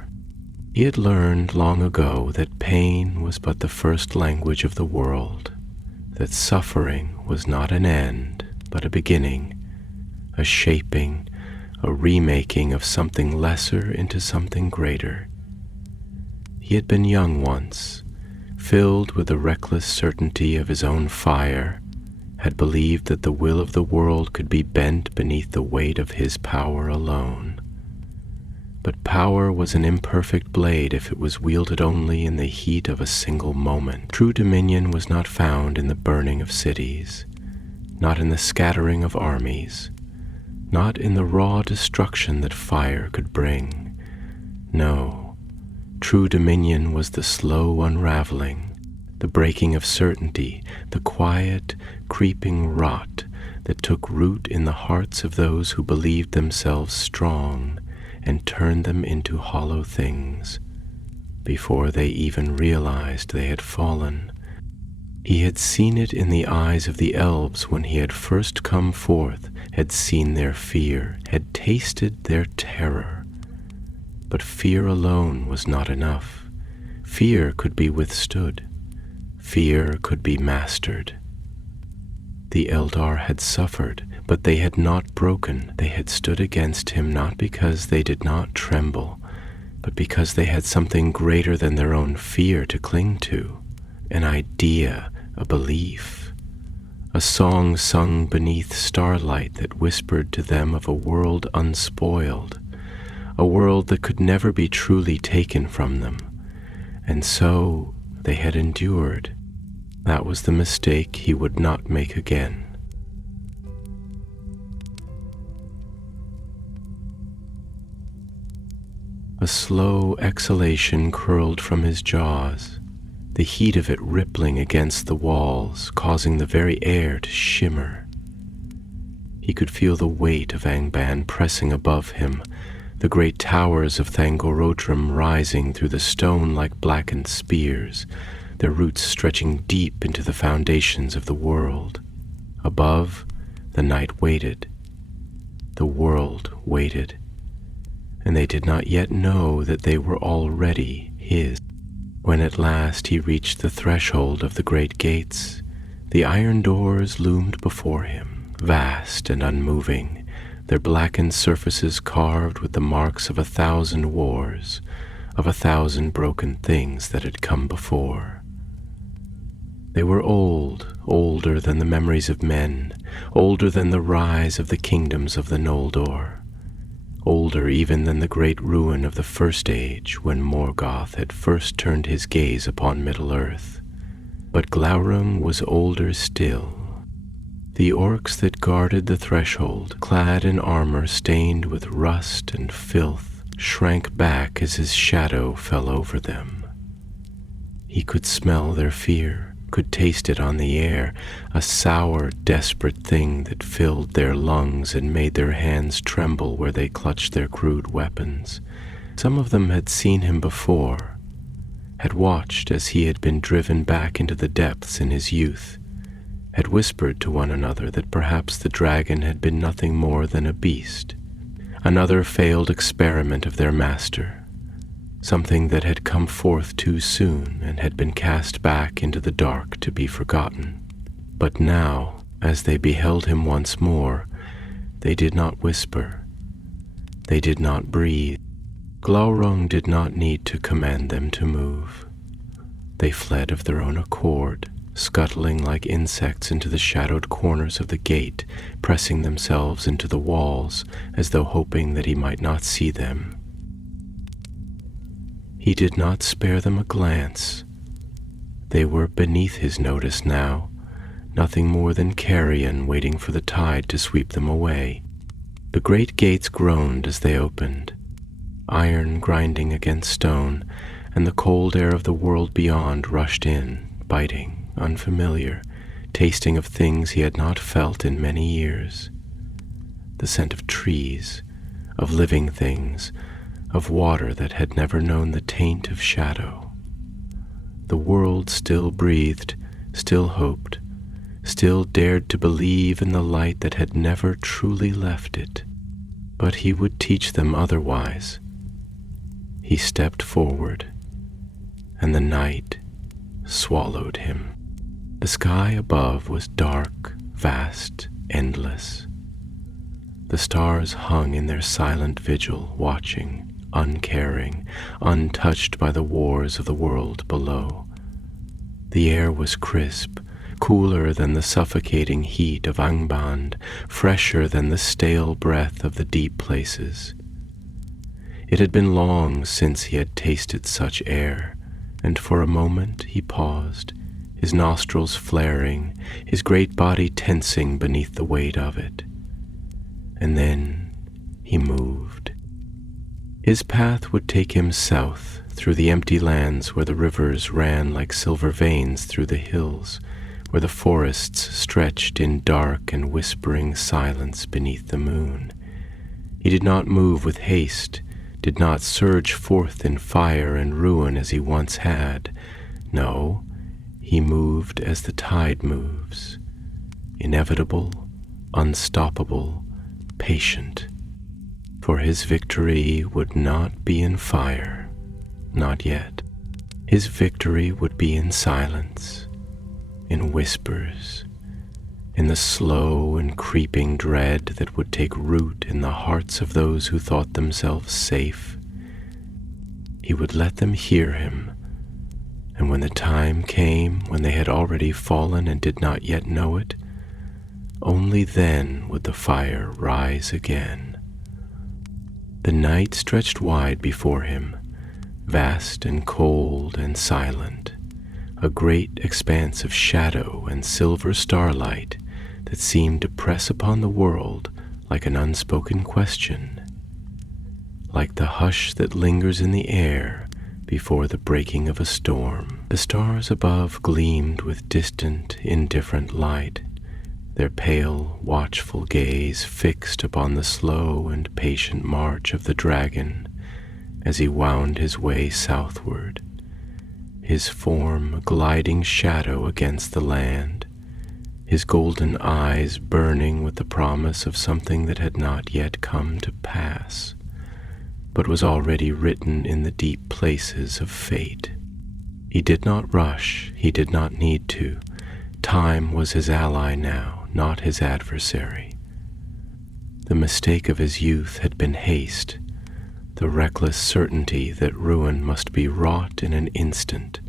He had learned long ago that pain was but the first language of the world, that suffering was not an end, but a beginning, a shaping, a remaking of something lesser into something greater. He had been young once, filled with the reckless certainty of his own fire, had believed that the will of the world could be bent beneath the weight of his power alone. But power was an imperfect blade if it was wielded only in the heat of a single moment. True dominion was not found in the burning of cities, not in the scattering of armies, not in the raw destruction that fire could bring. No, true dominion was the slow unraveling, the breaking of certainty, the quiet, creeping rot that took root in the hearts of those who believed themselves strong and turned them into hollow things before they even realized they had fallen. He had seen it in the eyes of the elves when he had first come forth, had seen their fear, had tasted their terror. But fear alone was not enough. Fear could be withstood. Fear could be mastered. The Eldar had suffered, but they had not broken. They had stood against him not because they did not tremble, but because they had something greater than their own fear to cling to, an idea, a belief, a song sung beneath starlight that whispered to them of a world unspoiled, a world that could never be truly taken from them. And so they had endured. That was the mistake he would not make again. A slow exhalation curled from his jaws, the heat of it rippling against the walls, causing the very air to shimmer. He could feel the weight of Angband pressing above him, the great towers of Thangorodrim rising through the stone like blackened spears, their roots stretching deep into the foundations of the world. Above, the night waited. The world waited. And they did not yet know that they were already his. When at last he reached the threshold of the great gates, the iron doors loomed before him, vast and unmoving, their blackened surfaces carved with the marks of 1,000 wars, of 1,000 broken things that had come before. They were old, older than the memories of men, older than the rise of the kingdoms of the Noldor, older even than the great ruin of the First Age when Morgoth had first turned his gaze upon Middle-earth. But Glaurung was older still. The orcs that guarded the threshold, clad in armor stained with rust and filth, shrank back as his shadow fell over them. He could smell their fear, could taste it on the air, a sour, desperate thing that filled their lungs and made their hands tremble where they clutched their crude weapons. Some of them had seen him before, had watched as he had been driven back into the depths in his youth, had whispered to one another that perhaps the dragon had been nothing more than a beast, another failed experiment of their master, something that had come forth too soon and had been cast back into the dark to be forgotten. But now, as they beheld him once more, they did not whisper. They did not breathe. Glaurung did not need to command them to move. They fled of their own accord, scuttling like insects into the shadowed corners of the gate, pressing themselves into the walls as though hoping that he might not see them. He did not spare them a glance. They were beneath his notice now, nothing more than carrion waiting for the tide to sweep them away. The great gates groaned as they opened, iron grinding against stone, and the cold air of the world beyond rushed in, biting, unfamiliar, tasting of things he had not felt in many years. The scent of trees, of living things, of water that had never known the taint of shadow. The world still breathed, still hoped, still dared to believe in the light that had never truly left it. But he would teach them otherwise. He stepped forward, and the night swallowed him. The sky above was dark, vast, endless. The stars hung in their silent vigil, watching, uncaring, untouched by the wars of the world below. The air was crisp, cooler than the suffocating heat of Angband, fresher than the stale breath of the deep places. It had been long since he had tasted such air, and for a moment he paused, his nostrils flaring, his great body tensing beneath the weight of it. and then he moved. His path would take him south through the empty lands where the rivers ran like silver veins through the hills, where the forests stretched in dark and whispering silence beneath the moon. He did not move with haste, did not surge forth in fire and ruin as he once had. No, he moved as the tide moves, inevitable, unstoppable, patient. For his victory would not be in fire, not yet. His victory would be in silence, in whispers, in the slow and creeping dread that would take root in the hearts of those who thought themselves safe. He would let them hear him, and when the time came when they had already fallen and did not yet know it, only then would the fire rise again. The night stretched wide before him, vast and cold and silent, a great expanse of shadow and silver starlight that seemed to press upon the world like an unspoken question, like the hush that lingers in the air before the breaking of a storm. The stars above gleamed with distant, indifferent light, their pale, watchful gaze fixed upon the slow and patient march of the dragon as he wound his way southward, his form a gliding shadow against the land, his golden eyes burning with the promise of something that had not yet come to pass, but was already written in the deep places of fate. He did not rush, he did not need to. Time was his ally now, not his adversary. The mistake of his youth had been haste, the reckless certainty that ruin must be wrought in an instant,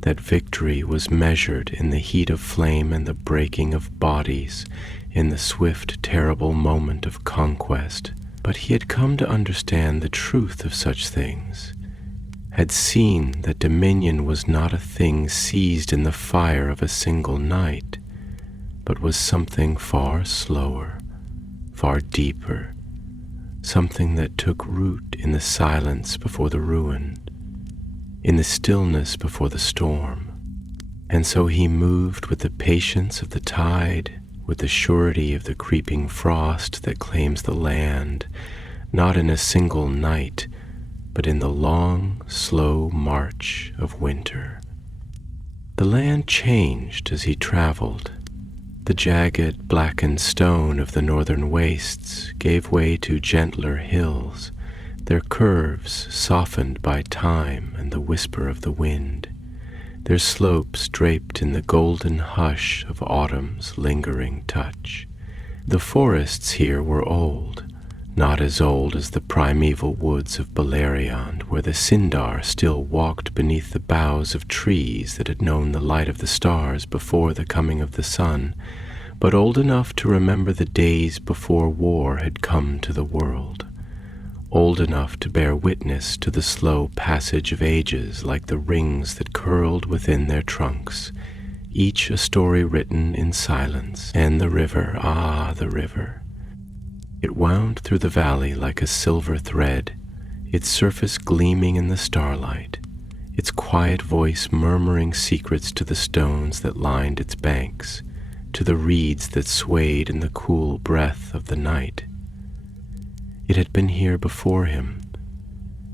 that victory was measured in the heat of flame and the breaking of bodies, in the swift, terrible moment of conquest. But he had come to understand the truth of such things, had seen that dominion was not a thing seized in the fire of a single night, but was something far slower, far deeper, something that took root in the silence before the ruin, in the stillness before the storm. And so he moved with the patience of the tide, with the surety of the creeping frost that claims the land, not in a single night, but in the long, slow march of winter. The land changed as he traveled. The jagged, blackened stone of the northern wastes gave way to gentler hills, their curves softened by time and the whisper of the wind, their slopes draped in the golden hush of autumn's lingering touch. The forests here were old, not as old as the primeval woods of Beleriand, where the Sindar still walked beneath the boughs of trees that had known the light of the stars before the coming of the sun, but old enough to remember the days before war had come to the world, old enough to bear witness to the slow passage of ages like the rings that curled within their trunks, each a story written in silence. And the river, ah, the river. It wound through the valley like a silver thread, its surface gleaming in the starlight, its quiet voice murmuring secrets to the stones that lined its banks, to the reeds that swayed in the cool breath of the night. It had been here before him.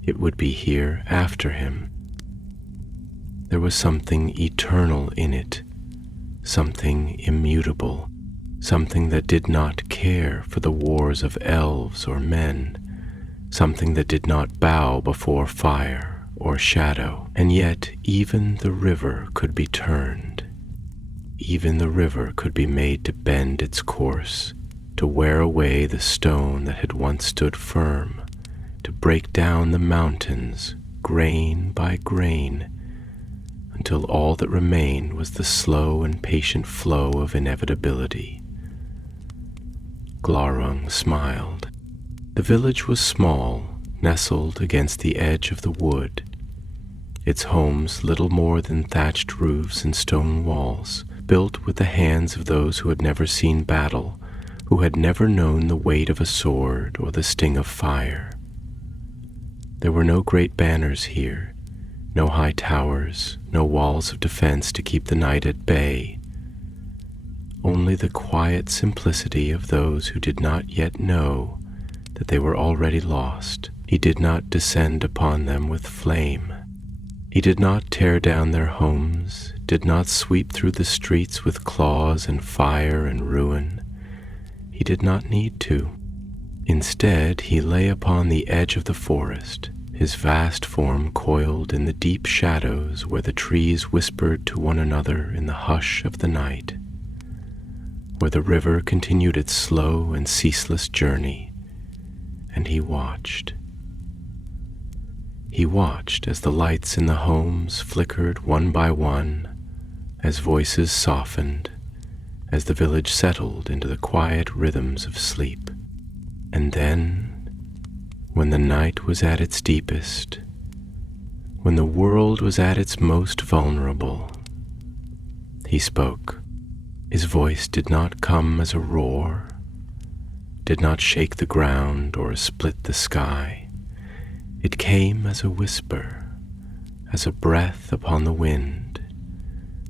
It would be here after him. There was something eternal in it, something immutable, something that did not care for the wars of elves or men, something that did not bow before fire or shadow. And yet even the river could be turned. Even the river could be made to bend its course, to wear away the stone that had once stood firm, to break down the mountains grain by grain, until all that remained was the slow and patient flow of inevitability. Glaurung smiled. The village was small, nestled against the edge of the wood, its homes little more than thatched roofs and stone walls, built with the hands of those who had never seen battle, who had never known the weight of a sword or the sting of fire. There were no great banners here, no high towers, no walls of defense to keep the night at bay. Only the quiet simplicity of those who did not yet know that they were already lost. He did not descend upon them with flame. He did not tear down their homes, did not sweep through the streets with claws and fire and ruin. He did not need to. Instead, he lay upon the edge of the forest, his vast form coiled in the deep shadows where the trees whispered to one another in the hush of the night, where the river continued its slow and ceaseless journey, and he watched. He watched as the lights in the homes flickered one by one, as voices softened, as the village settled into the quiet rhythms of sleep. And then, when the night was at its deepest, when the world was at its most vulnerable, he spoke. His voice did not come as a roar, did not shake the ground or split the sky. It came as a whisper, as a breath upon the wind,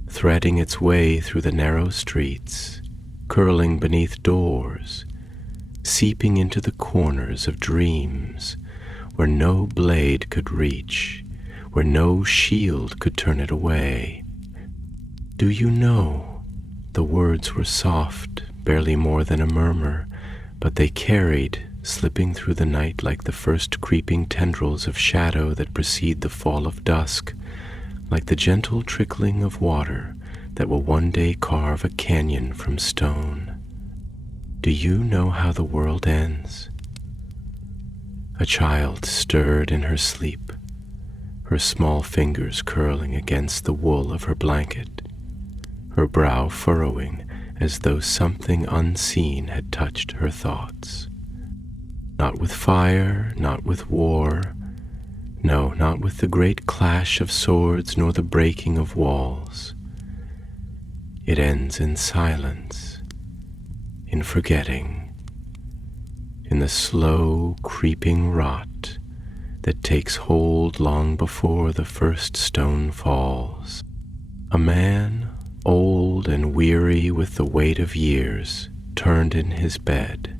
threading its way through the narrow streets, curling beneath doors, seeping into the corners of dreams where no blade could reach, where no shield could turn it away. Do you know? The words were soft, barely more than a murmur, but they carried, slipping through the night like the first creeping tendrils of shadow that precede the fall of dusk, like the gentle trickling of water that will one day carve a canyon from stone. Do you know how the world ends? A child stirred in her sleep, her small fingers curling against the wool of her blanket, her brow furrowing as though something unseen had touched her thoughts. Not with fire, not with war, no, not with the great clash of swords nor the breaking of walls. It ends in silence, in forgetting, in the slow creeping rot that takes hold long before the first stone falls. A man, old and weary with the weight of years, turned in his bed,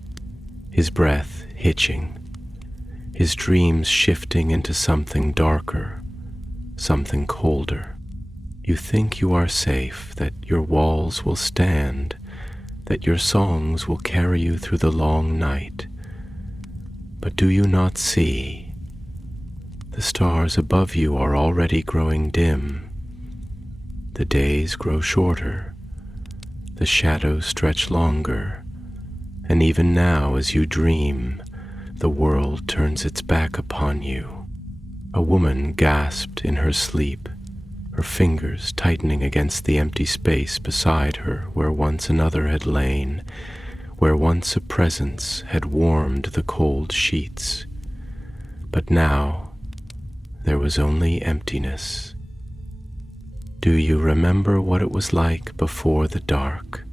his breath hitching, his dreams shifting into something darker, something colder. You think you are safe, that your walls will stand, that your songs will carry you through the long night. But do you not see? The stars above you are already growing dim. The days grow shorter, the shadows stretch longer, and even now as you dream, the world turns its back upon you. A woman gasped in her sleep, her fingers tightening against the empty space beside her where once another had lain, where once a presence had warmed the cold sheets. But now there was only emptiness. Do you remember what it was like before the dark?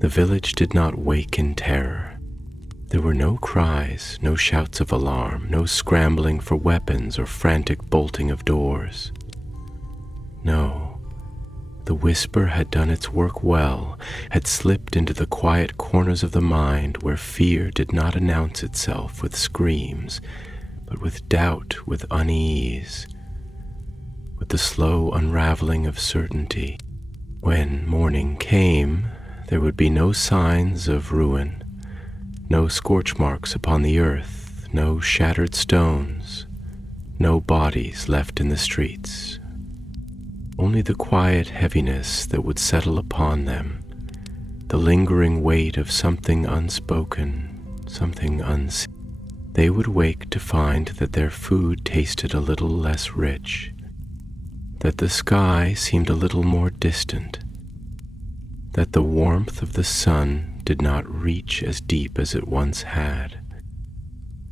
The village did not wake in terror. There were no cries, no shouts of alarm, no scrambling for weapons or frantic bolting of doors. No, the whisper had done its work well, had slipped into the quiet corners of the mind where fear did not announce itself with screams, but with doubt, with unease, with the slow unraveling of certainty. When morning came, there would be no signs of ruin, no scorch marks upon the earth, no shattered stones, no bodies left in the streets. Only the quiet heaviness that would settle upon them, the lingering weight of something unspoken, something unseen. They would wake to find that their food tasted a little less rich, that the sky seemed a little more distant, that the warmth of the sun did not reach as deep as it once had,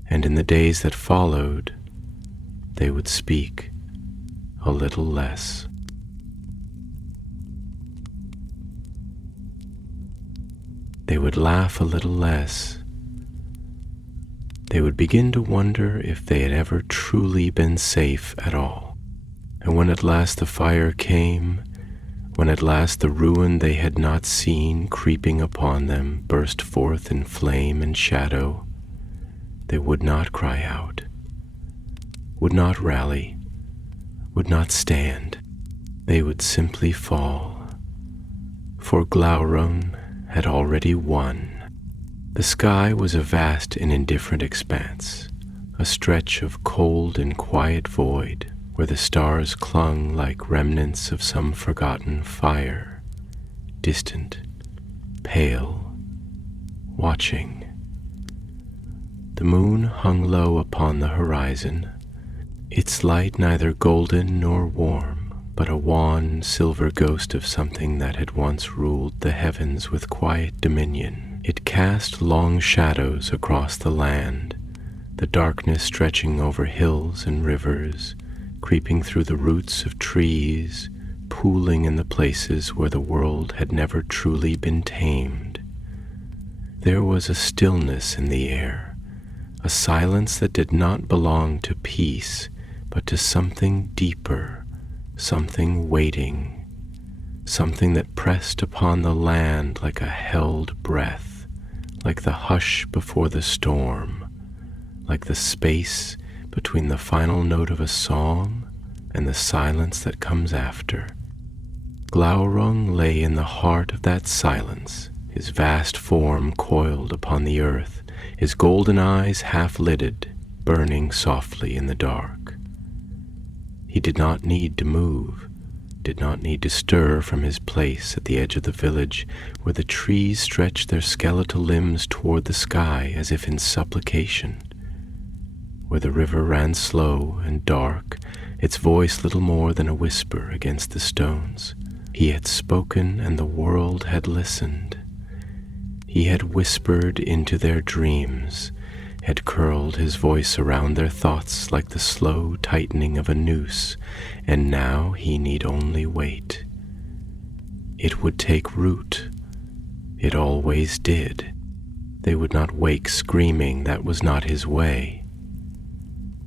and in the days that followed, they would speak a little less. They would laugh a little less. They would begin to wonder if they had ever truly been safe at all. And when at last the fire came, when at last the ruin they had not seen creeping upon them burst forth in flame and shadow, they would not cry out, would not rally, would not stand. They would simply fall, for Glaurung had already won. The sky was a vast and indifferent expanse, a stretch of cold and quiet void where the stars clung like remnants of some forgotten fire, distant, pale, watching. The moon hung low upon the horizon, its light neither golden nor warm, but a wan silver ghost of something that had once ruled the heavens with quiet dominion. It cast long shadows across the land, the darkness stretching over hills and rivers, creeping through the roots of trees, pooling in the places where the world had never truly been tamed. There was a stillness in the air, a silence that did not belong to peace, but to something deeper, something waiting, something that pressed upon the land like a held breath, like the hush before the storm, like the space between the final note of a song and the silence that comes after. Glaurung lay in the heart of that silence, his vast form coiled upon the earth, his golden eyes half-lidded, burning softly in the dark. He did not need to move, did not need to stir from his place at the edge of the village where the trees stretched their skeletal limbs toward the sky as if in supplication, where the river ran slow and dark, its voice little more than a whisper against the stones. He had spoken and the world had listened. He had whispered into their dreams, had curled his voice around their thoughts like the slow tightening of a noose, and now he need only wait. It would take root. It always did. They would not wake screaming that was not his way.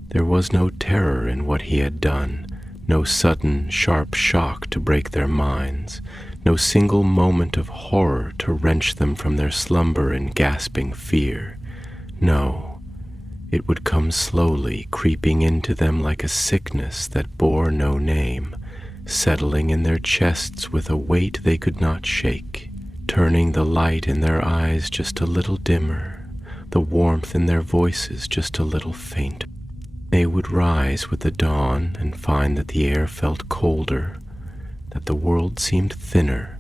There was no terror in what he had done, no sudden, sharp shock to break their minds, no single moment of horror to wrench them from their slumber in gasping fear. No, it would come slowly, creeping into them like a sickness that bore no name, settling in their chests with a weight they could not shake, turning the light in their eyes just a little dimmer, the warmth in their voices just a little faint. They would rise with the dawn and find that the air felt colder, that the world seemed thinner,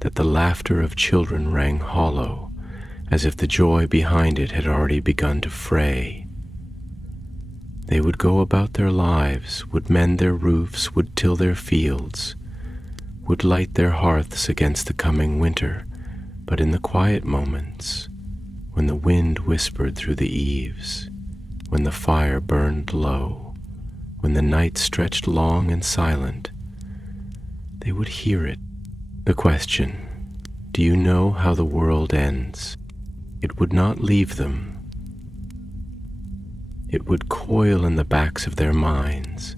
that the laughter of children rang hollow, as if the joy behind it had already begun to fray. They would go about their lives, would mend their roofs, would till their fields, would light their hearths against the coming winter, but in the quiet moments, when the wind whispered through the eaves, when the fire burned low, when the night stretched long and silent, they would hear it. The question, do you know how the world ends? It would not leave them. It would coil in the backs of their minds,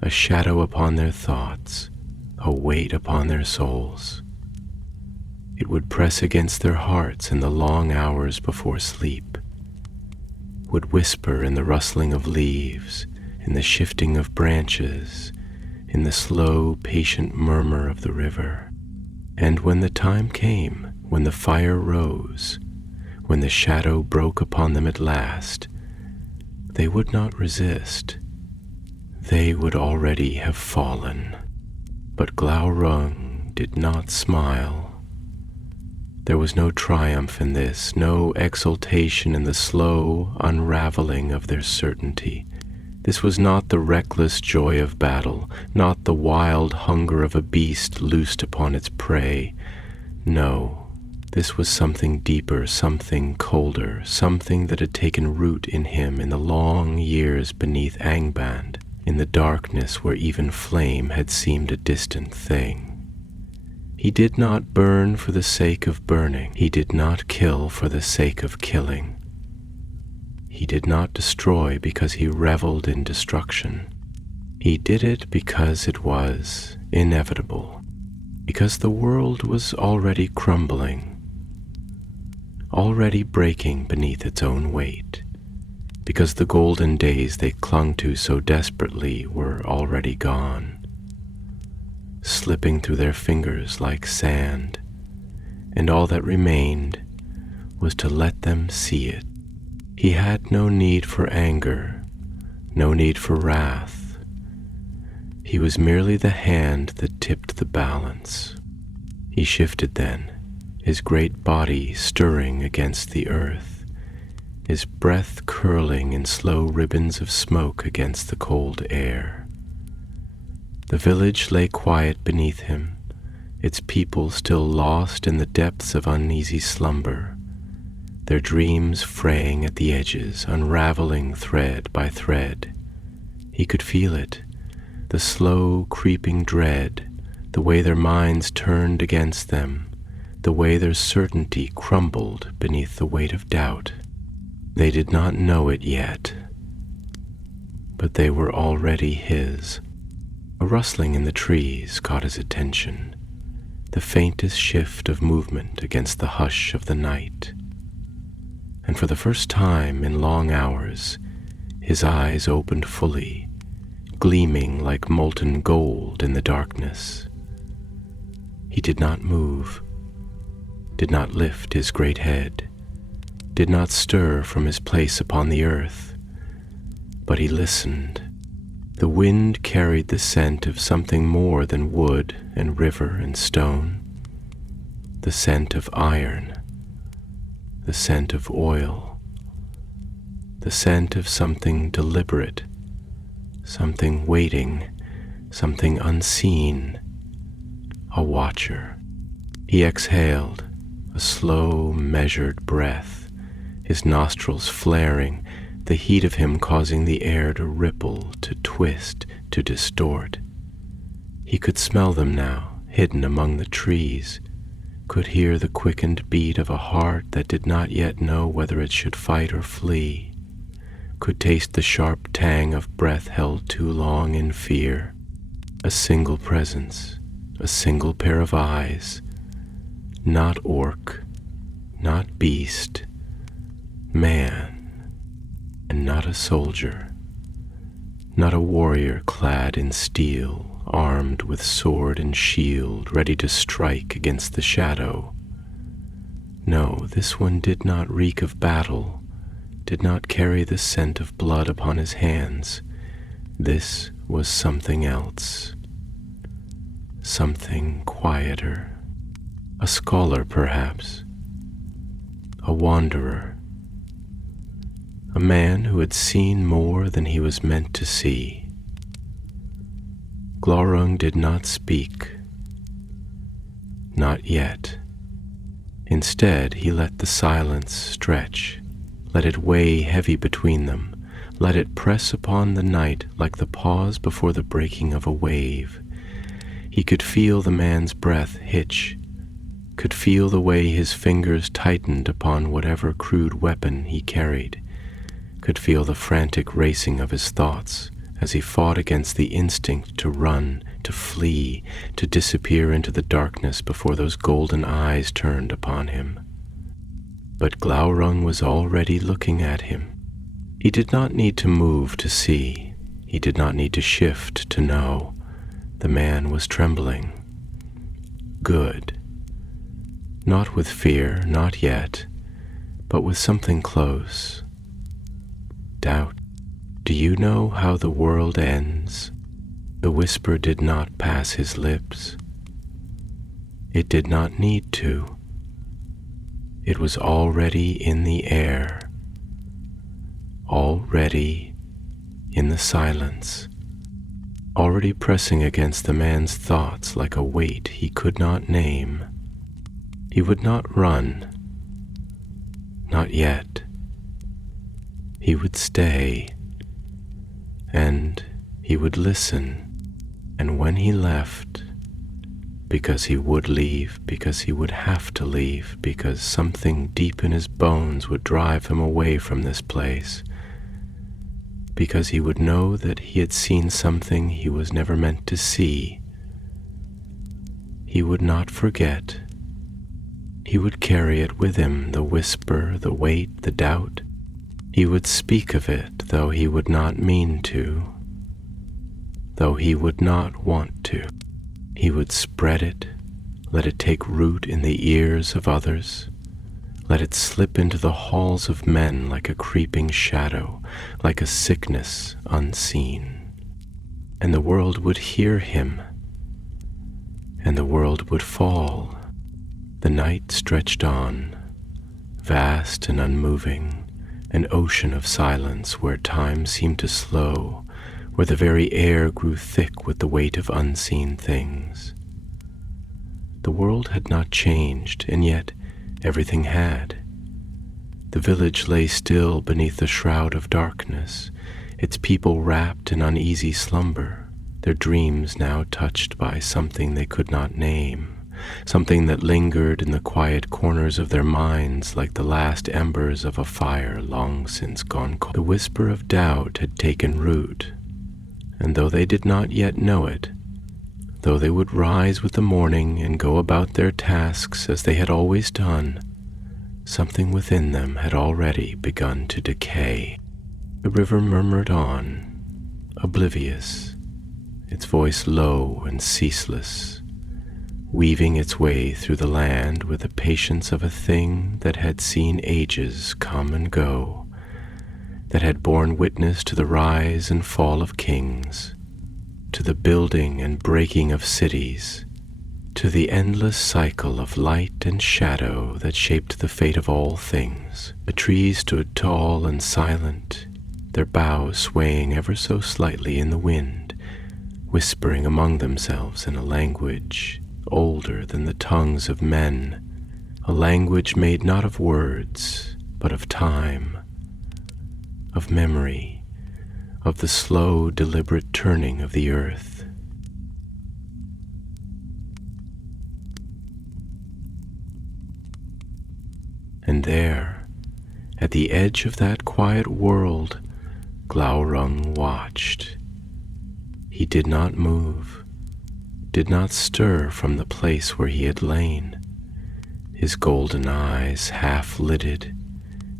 a shadow upon their thoughts, a weight upon their souls. It would press against their hearts in the long hours before sleep, would whisper in the rustling of leaves, in the shifting of branches, in the slow, patient murmur of the river. And when the time came, when the fire rose, when the shadow broke upon them at last, they would not resist. They would already have fallen. But Glaurung did not smile. There was no triumph in this, no exultation in the slow unraveling of their certainty. This was not the reckless joy of battle, not the wild hunger of a beast loosed upon its prey. No, this was something deeper, something colder, something that had taken root in him in the long years beneath Angband, in the darkness where even flame had seemed a distant thing. He did not burn for the sake of burning. He did not kill for the sake of killing. He did not destroy because he reveled in destruction. He did it because it was inevitable, because the world was already crumbling, already breaking beneath its own weight, because the golden days they clung to so desperately were already gone, slipping through their fingers like sand, and all that remained was to let them see it. He had no need for anger, no need for wrath. He was merely the hand that tipped the balance. He shifted then, his great body stirring against the earth, his breath curling in slow ribbons of smoke against the cold air. The village lay quiet beneath him, its people still lost in the depths of uneasy slumber, their dreams fraying at the edges, unraveling thread by thread. He could feel it, the slow creeping dread, the way their minds turned against them, the way their certainty crumbled beneath the weight of doubt. They did not know it yet, but they were already his. A rustling in the trees caught his attention, the faintest shift of movement against the hush of the night. And for the first time in long hours, his eyes opened fully, gleaming like molten gold in the darkness. He did not move, did not lift his great head, did not stir from his place upon the earth, but he listened. The wind carried the scent of something more than wood and river and stone, the scent of iron, the scent of oil, the scent of something deliberate, something waiting, something unseen, a watcher. He exhaled, a slow, measured breath, his nostrils flaring, the heat of him causing the air to ripple, to twist, to distort. He could smell them now, hidden among the trees, could hear the quickened beat of a heart that did not yet know whether it should fight or flee, could taste the sharp tang of breath held too long in fear. A single presence, a single pair of eyes, not orc, not beast, man, and not a soldier, not a warrior clad in steel, armed with sword and shield, ready to strike against the shadow. No, this one did not reek of battle, did not carry the scent of blood upon his hands. This was something else, something quieter, a scholar perhaps, a wanderer, a man who had seen more than he was meant to see. Glaurung did not speak, not yet. Instead, he let the silence stretch, let it weigh heavy between them, let it press upon the night like the pause before the breaking of a wave. He could feel the man's breath hitch, could feel the way his fingers tightened upon whatever crude weapon he carried, could feel the frantic racing of his thoughts as he fought against the instinct to run, to flee, to disappear into the darkness before those golden eyes turned upon him. But Glaurung was already looking at him. He did not need to move to see. He did not need to shift to know. The man was trembling. Good. Not with fear, not yet, but with something close. Doubt. Do you know how the world ends? The whisper did not pass his lips. It did not need to. It was already in the air, already in the silence, already pressing against the man's thoughts like a weight he could not name. He would not run, not yet. He would stay, and he would listen, and when he left, because he would leave, because he would have to leave, because something deep in his bones would drive him away from this place, because he would know that he had seen something he was never meant to see. He would not forget. He would carry it with him, the whisper, the weight, the doubt. He would speak of it, though he would not mean to, though he would not want to. He would spread it, let it take root in the ears of others, let it slip into the halls of men like a creeping shadow, like a sickness unseen. And the world would hear him, and the world would fall. The night stretched on, vast and unmoving, an ocean of silence where time seemed to slow, where the very air grew thick with the weight of unseen things. The world had not changed, and yet everything had. The village lay still beneath the shroud of darkness, its people wrapped in uneasy slumber, their dreams now touched by something they could not name, something that lingered in the quiet corners of their minds like the last embers of a fire long since gone cold. The whisper of doubt had taken root, and though they did not yet know it, though they would rise with the morning and go about their tasks as they had always done, something within them had already begun to decay. The river murmured on, oblivious, its voice low and ceaseless, weaving its way through the land with the patience of a thing that had seen ages come and go, that had borne witness to the rise and fall of kings, to the building and breaking of cities, to the endless cycle of light and shadow that shaped the fate of all things. The trees stood tall and silent, their boughs swaying ever so slightly in the wind, whispering among themselves in a language older than the tongues of men, a language made not of words, but of time, of memory, of the slow, deliberate turning of the earth. And there, at the edge of that quiet world, Glaurung watched. He did not move, did not stir from the place where he had lain, his golden eyes half-lidded,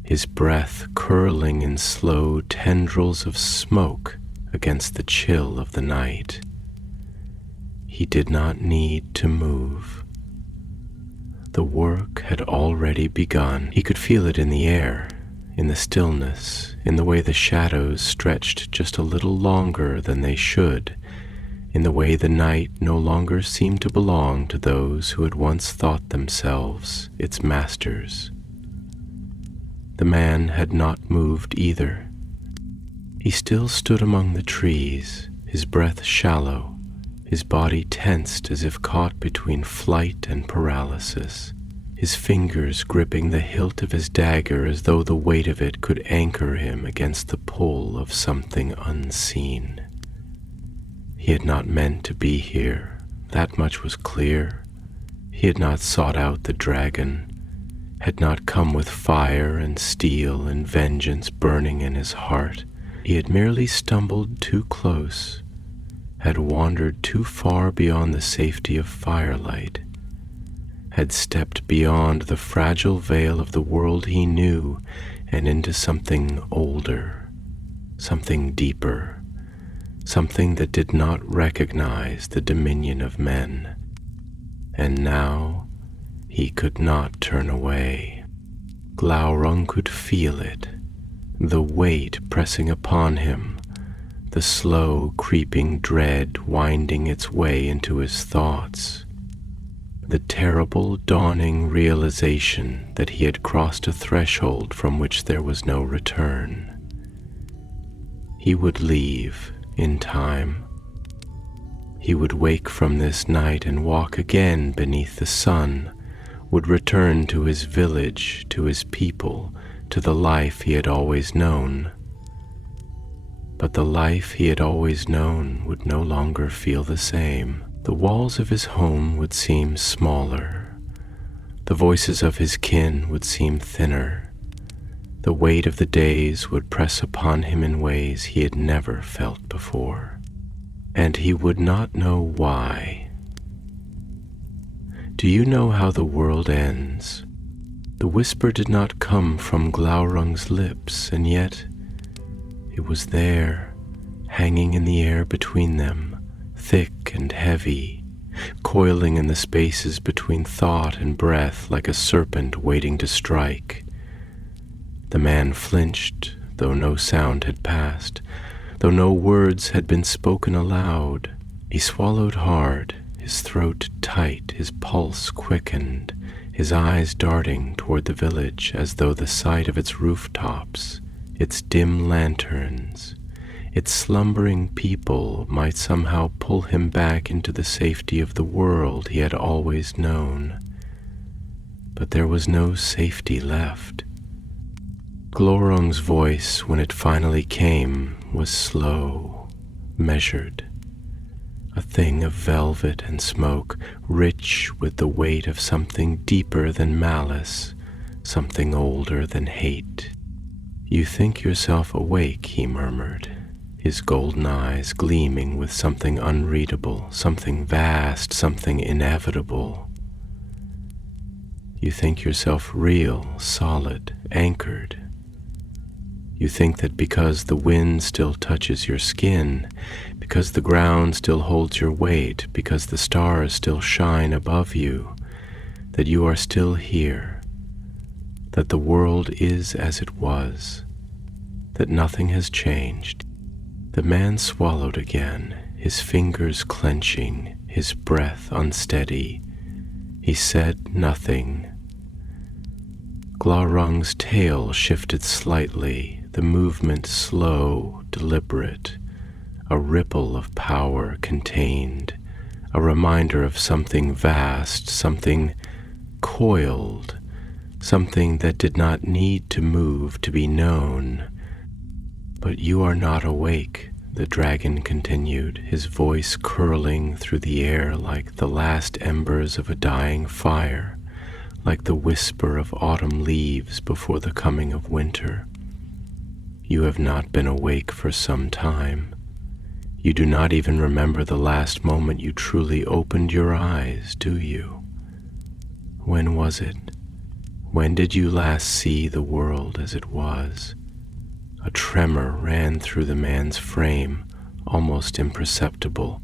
his breath curling in slow tendrils of smoke against the chill of the night. He did not need to move. The work had already begun. He could feel it in the air, in the stillness, in the way the shadows stretched just a little longer than they should, in the way the night no longer seemed to belong to those who had once thought themselves its masters. The man had not moved either. He still stood among the trees, his breath shallow, his body tensed as if caught between flight and paralysis, his fingers gripping the hilt of his dagger as though the weight of it could anchor him against the pull of something unseen. He had not meant to be here, that much was clear. He had not sought out the dragon, had not come with fire and steel and vengeance burning in his heart. He had merely stumbled too close, had wandered too far beyond the safety of firelight, had stepped beyond the fragile veil of the world he knew and into something older, something deeper, something that did not recognize the dominion of men. And now he could not turn away. Glaurung could feel it, the weight pressing upon him, the slow creeping dread winding its way into his thoughts, the terrible dawning realization that he had crossed a threshold from which there was no return. He would leave in time. He would wake from this night and walk again beneath the sun, would return to his village, to his people, to the life he had always known. But the life he had always known would no longer feel the same. The walls of his home would seem smaller. The voices of his kin would seem thinner. The weight of the days would press upon him in ways he had never felt before, and he would not know why. Do you know how the world ends? The whisper did not come from Glaurung's lips, and yet it was there, hanging in the air between them, thick and heavy, coiling in the spaces between thought and breath like a serpent waiting to strike. The man flinched, though no sound had passed, though no words had been spoken aloud. He swallowed hard, his throat tight, his pulse quickened, his eyes darting toward the village as though the sight of its rooftops, its dim lanterns, its slumbering people might somehow pull him back into the safety of the world he had always known. But there was no safety left. Glaurung's voice, when it finally came, was slow, measured, a thing of velvet and smoke, rich with the weight of something deeper than malice, something older than hate. "You think yourself awake," he murmured, his golden eyes gleaming with something unreadable, something vast, something inevitable. "You think yourself real, solid, anchored. You think that because the wind still touches your skin, because the ground still holds your weight, because the stars still shine above you, that you are still here, that the world is as it was, that nothing has changed." The man swallowed again, his fingers clenching, his breath unsteady. He said nothing. Glaurung's tail shifted slightly, the movement slow, deliberate, a ripple of power contained, a reminder of something vast, something coiled, something that did not need to move to be known. "But you are not awake," the dragon continued, his voice curling through the air like the last embers of a dying fire, like the whisper of autumn leaves before the coming of winter. "You have not been awake for some time. You do not even remember the last moment you truly opened your eyes, do you? When was it? When did you last see the world as it was?" A tremor ran through the man's frame, almost imperceptible,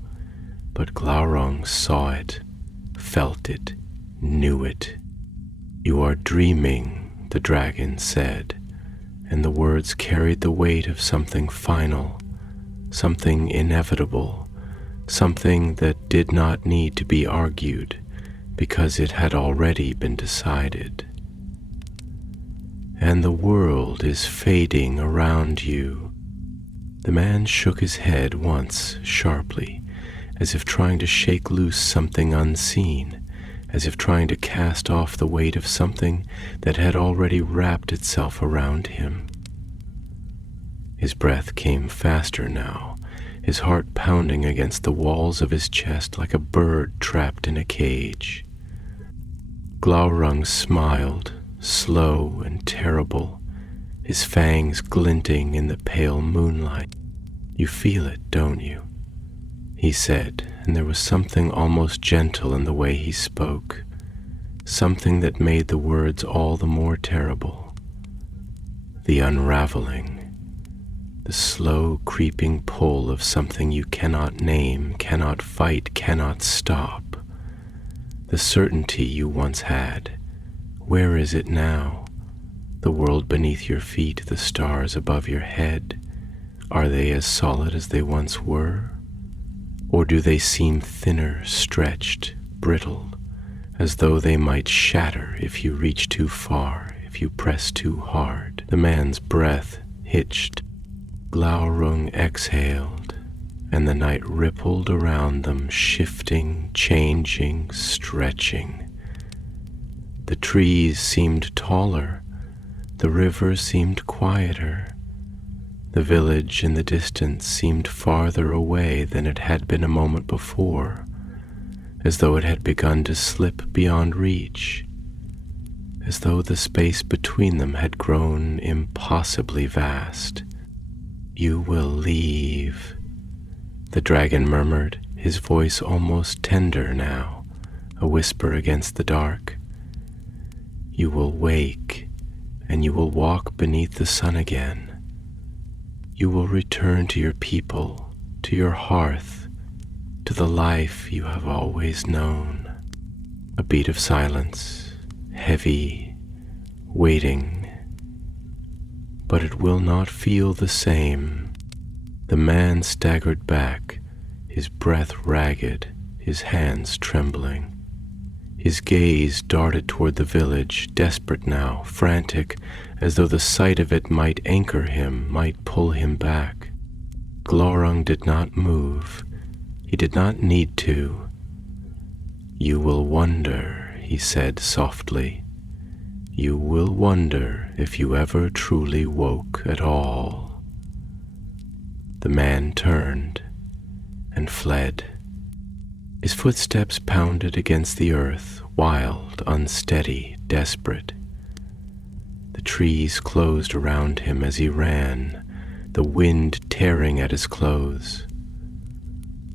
but Glaurung saw it, felt it, knew it. "You are dreaming," the dragon said, and the words carried the weight of something final, something inevitable, something that did not need to be argued because it had already been decided. "And the world is fading around you." The man shook his head once sharply, as if trying to shake loose something unseen, as if trying to cast off the weight of something that had already wrapped itself around him. His breath came faster now, his heart pounding against the walls of his chest like a bird trapped in a cage. Glaurung smiled, slow and terrible, his fangs glinting in the pale moonlight. "You feel it, don't you?" he said, and there was something almost gentle in the way he spoke, something that made the words all the more terrible. The unraveling, the slow creeping pull of something you cannot name, cannot fight, cannot stop. The certainty you once had, where is it now? The world beneath your feet, the stars above your head, are they as solid as they once were? Or do they seem thinner, stretched, brittle, as though they might shatter if you reach too far, if you press too hard? The man's breath hitched. Glaurung exhaled, and the night rippled around them, shifting, changing, stretching. The trees seemed taller, the river seemed quieter. The village in the distance seemed farther away than it had been a moment before, as though it had begun to slip beyond reach, as though the space between them had grown impossibly vast. "You will leave," the dragon murmured, his voice almost tender now, a whisper against the dark. "You will wake, and you will walk beneath the sun again. You will return to your people, to your hearth, to the life you have always known." A beat of silence, heavy, waiting. But it will not feel the same. The man staggered back, his breath ragged, his hands trembling. His gaze darted toward the village, desperate now, frantic, as though the sight of it might anchor him, might pull him back. Glaurung did not move. He did not need to. "You will wonder," he said softly. "You will wonder if you ever truly woke at all." The man turned and fled. His footsteps pounded against the earth, wild, unsteady, desperate. The trees closed around him as he ran, the wind tearing at his clothes.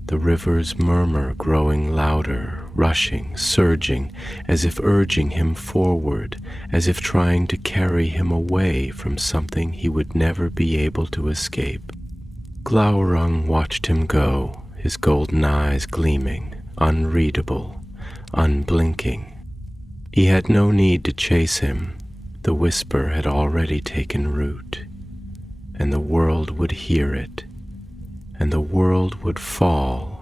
The river's murmur growing louder, rushing, surging, as if urging him forward, as if trying to carry him away from something he would never be able to escape. Glaurung watched him go, his golden eyes gleaming, unreadable, unblinking. He had no need to chase him. The whisper had already taken root, and the world would hear it, and the world would fall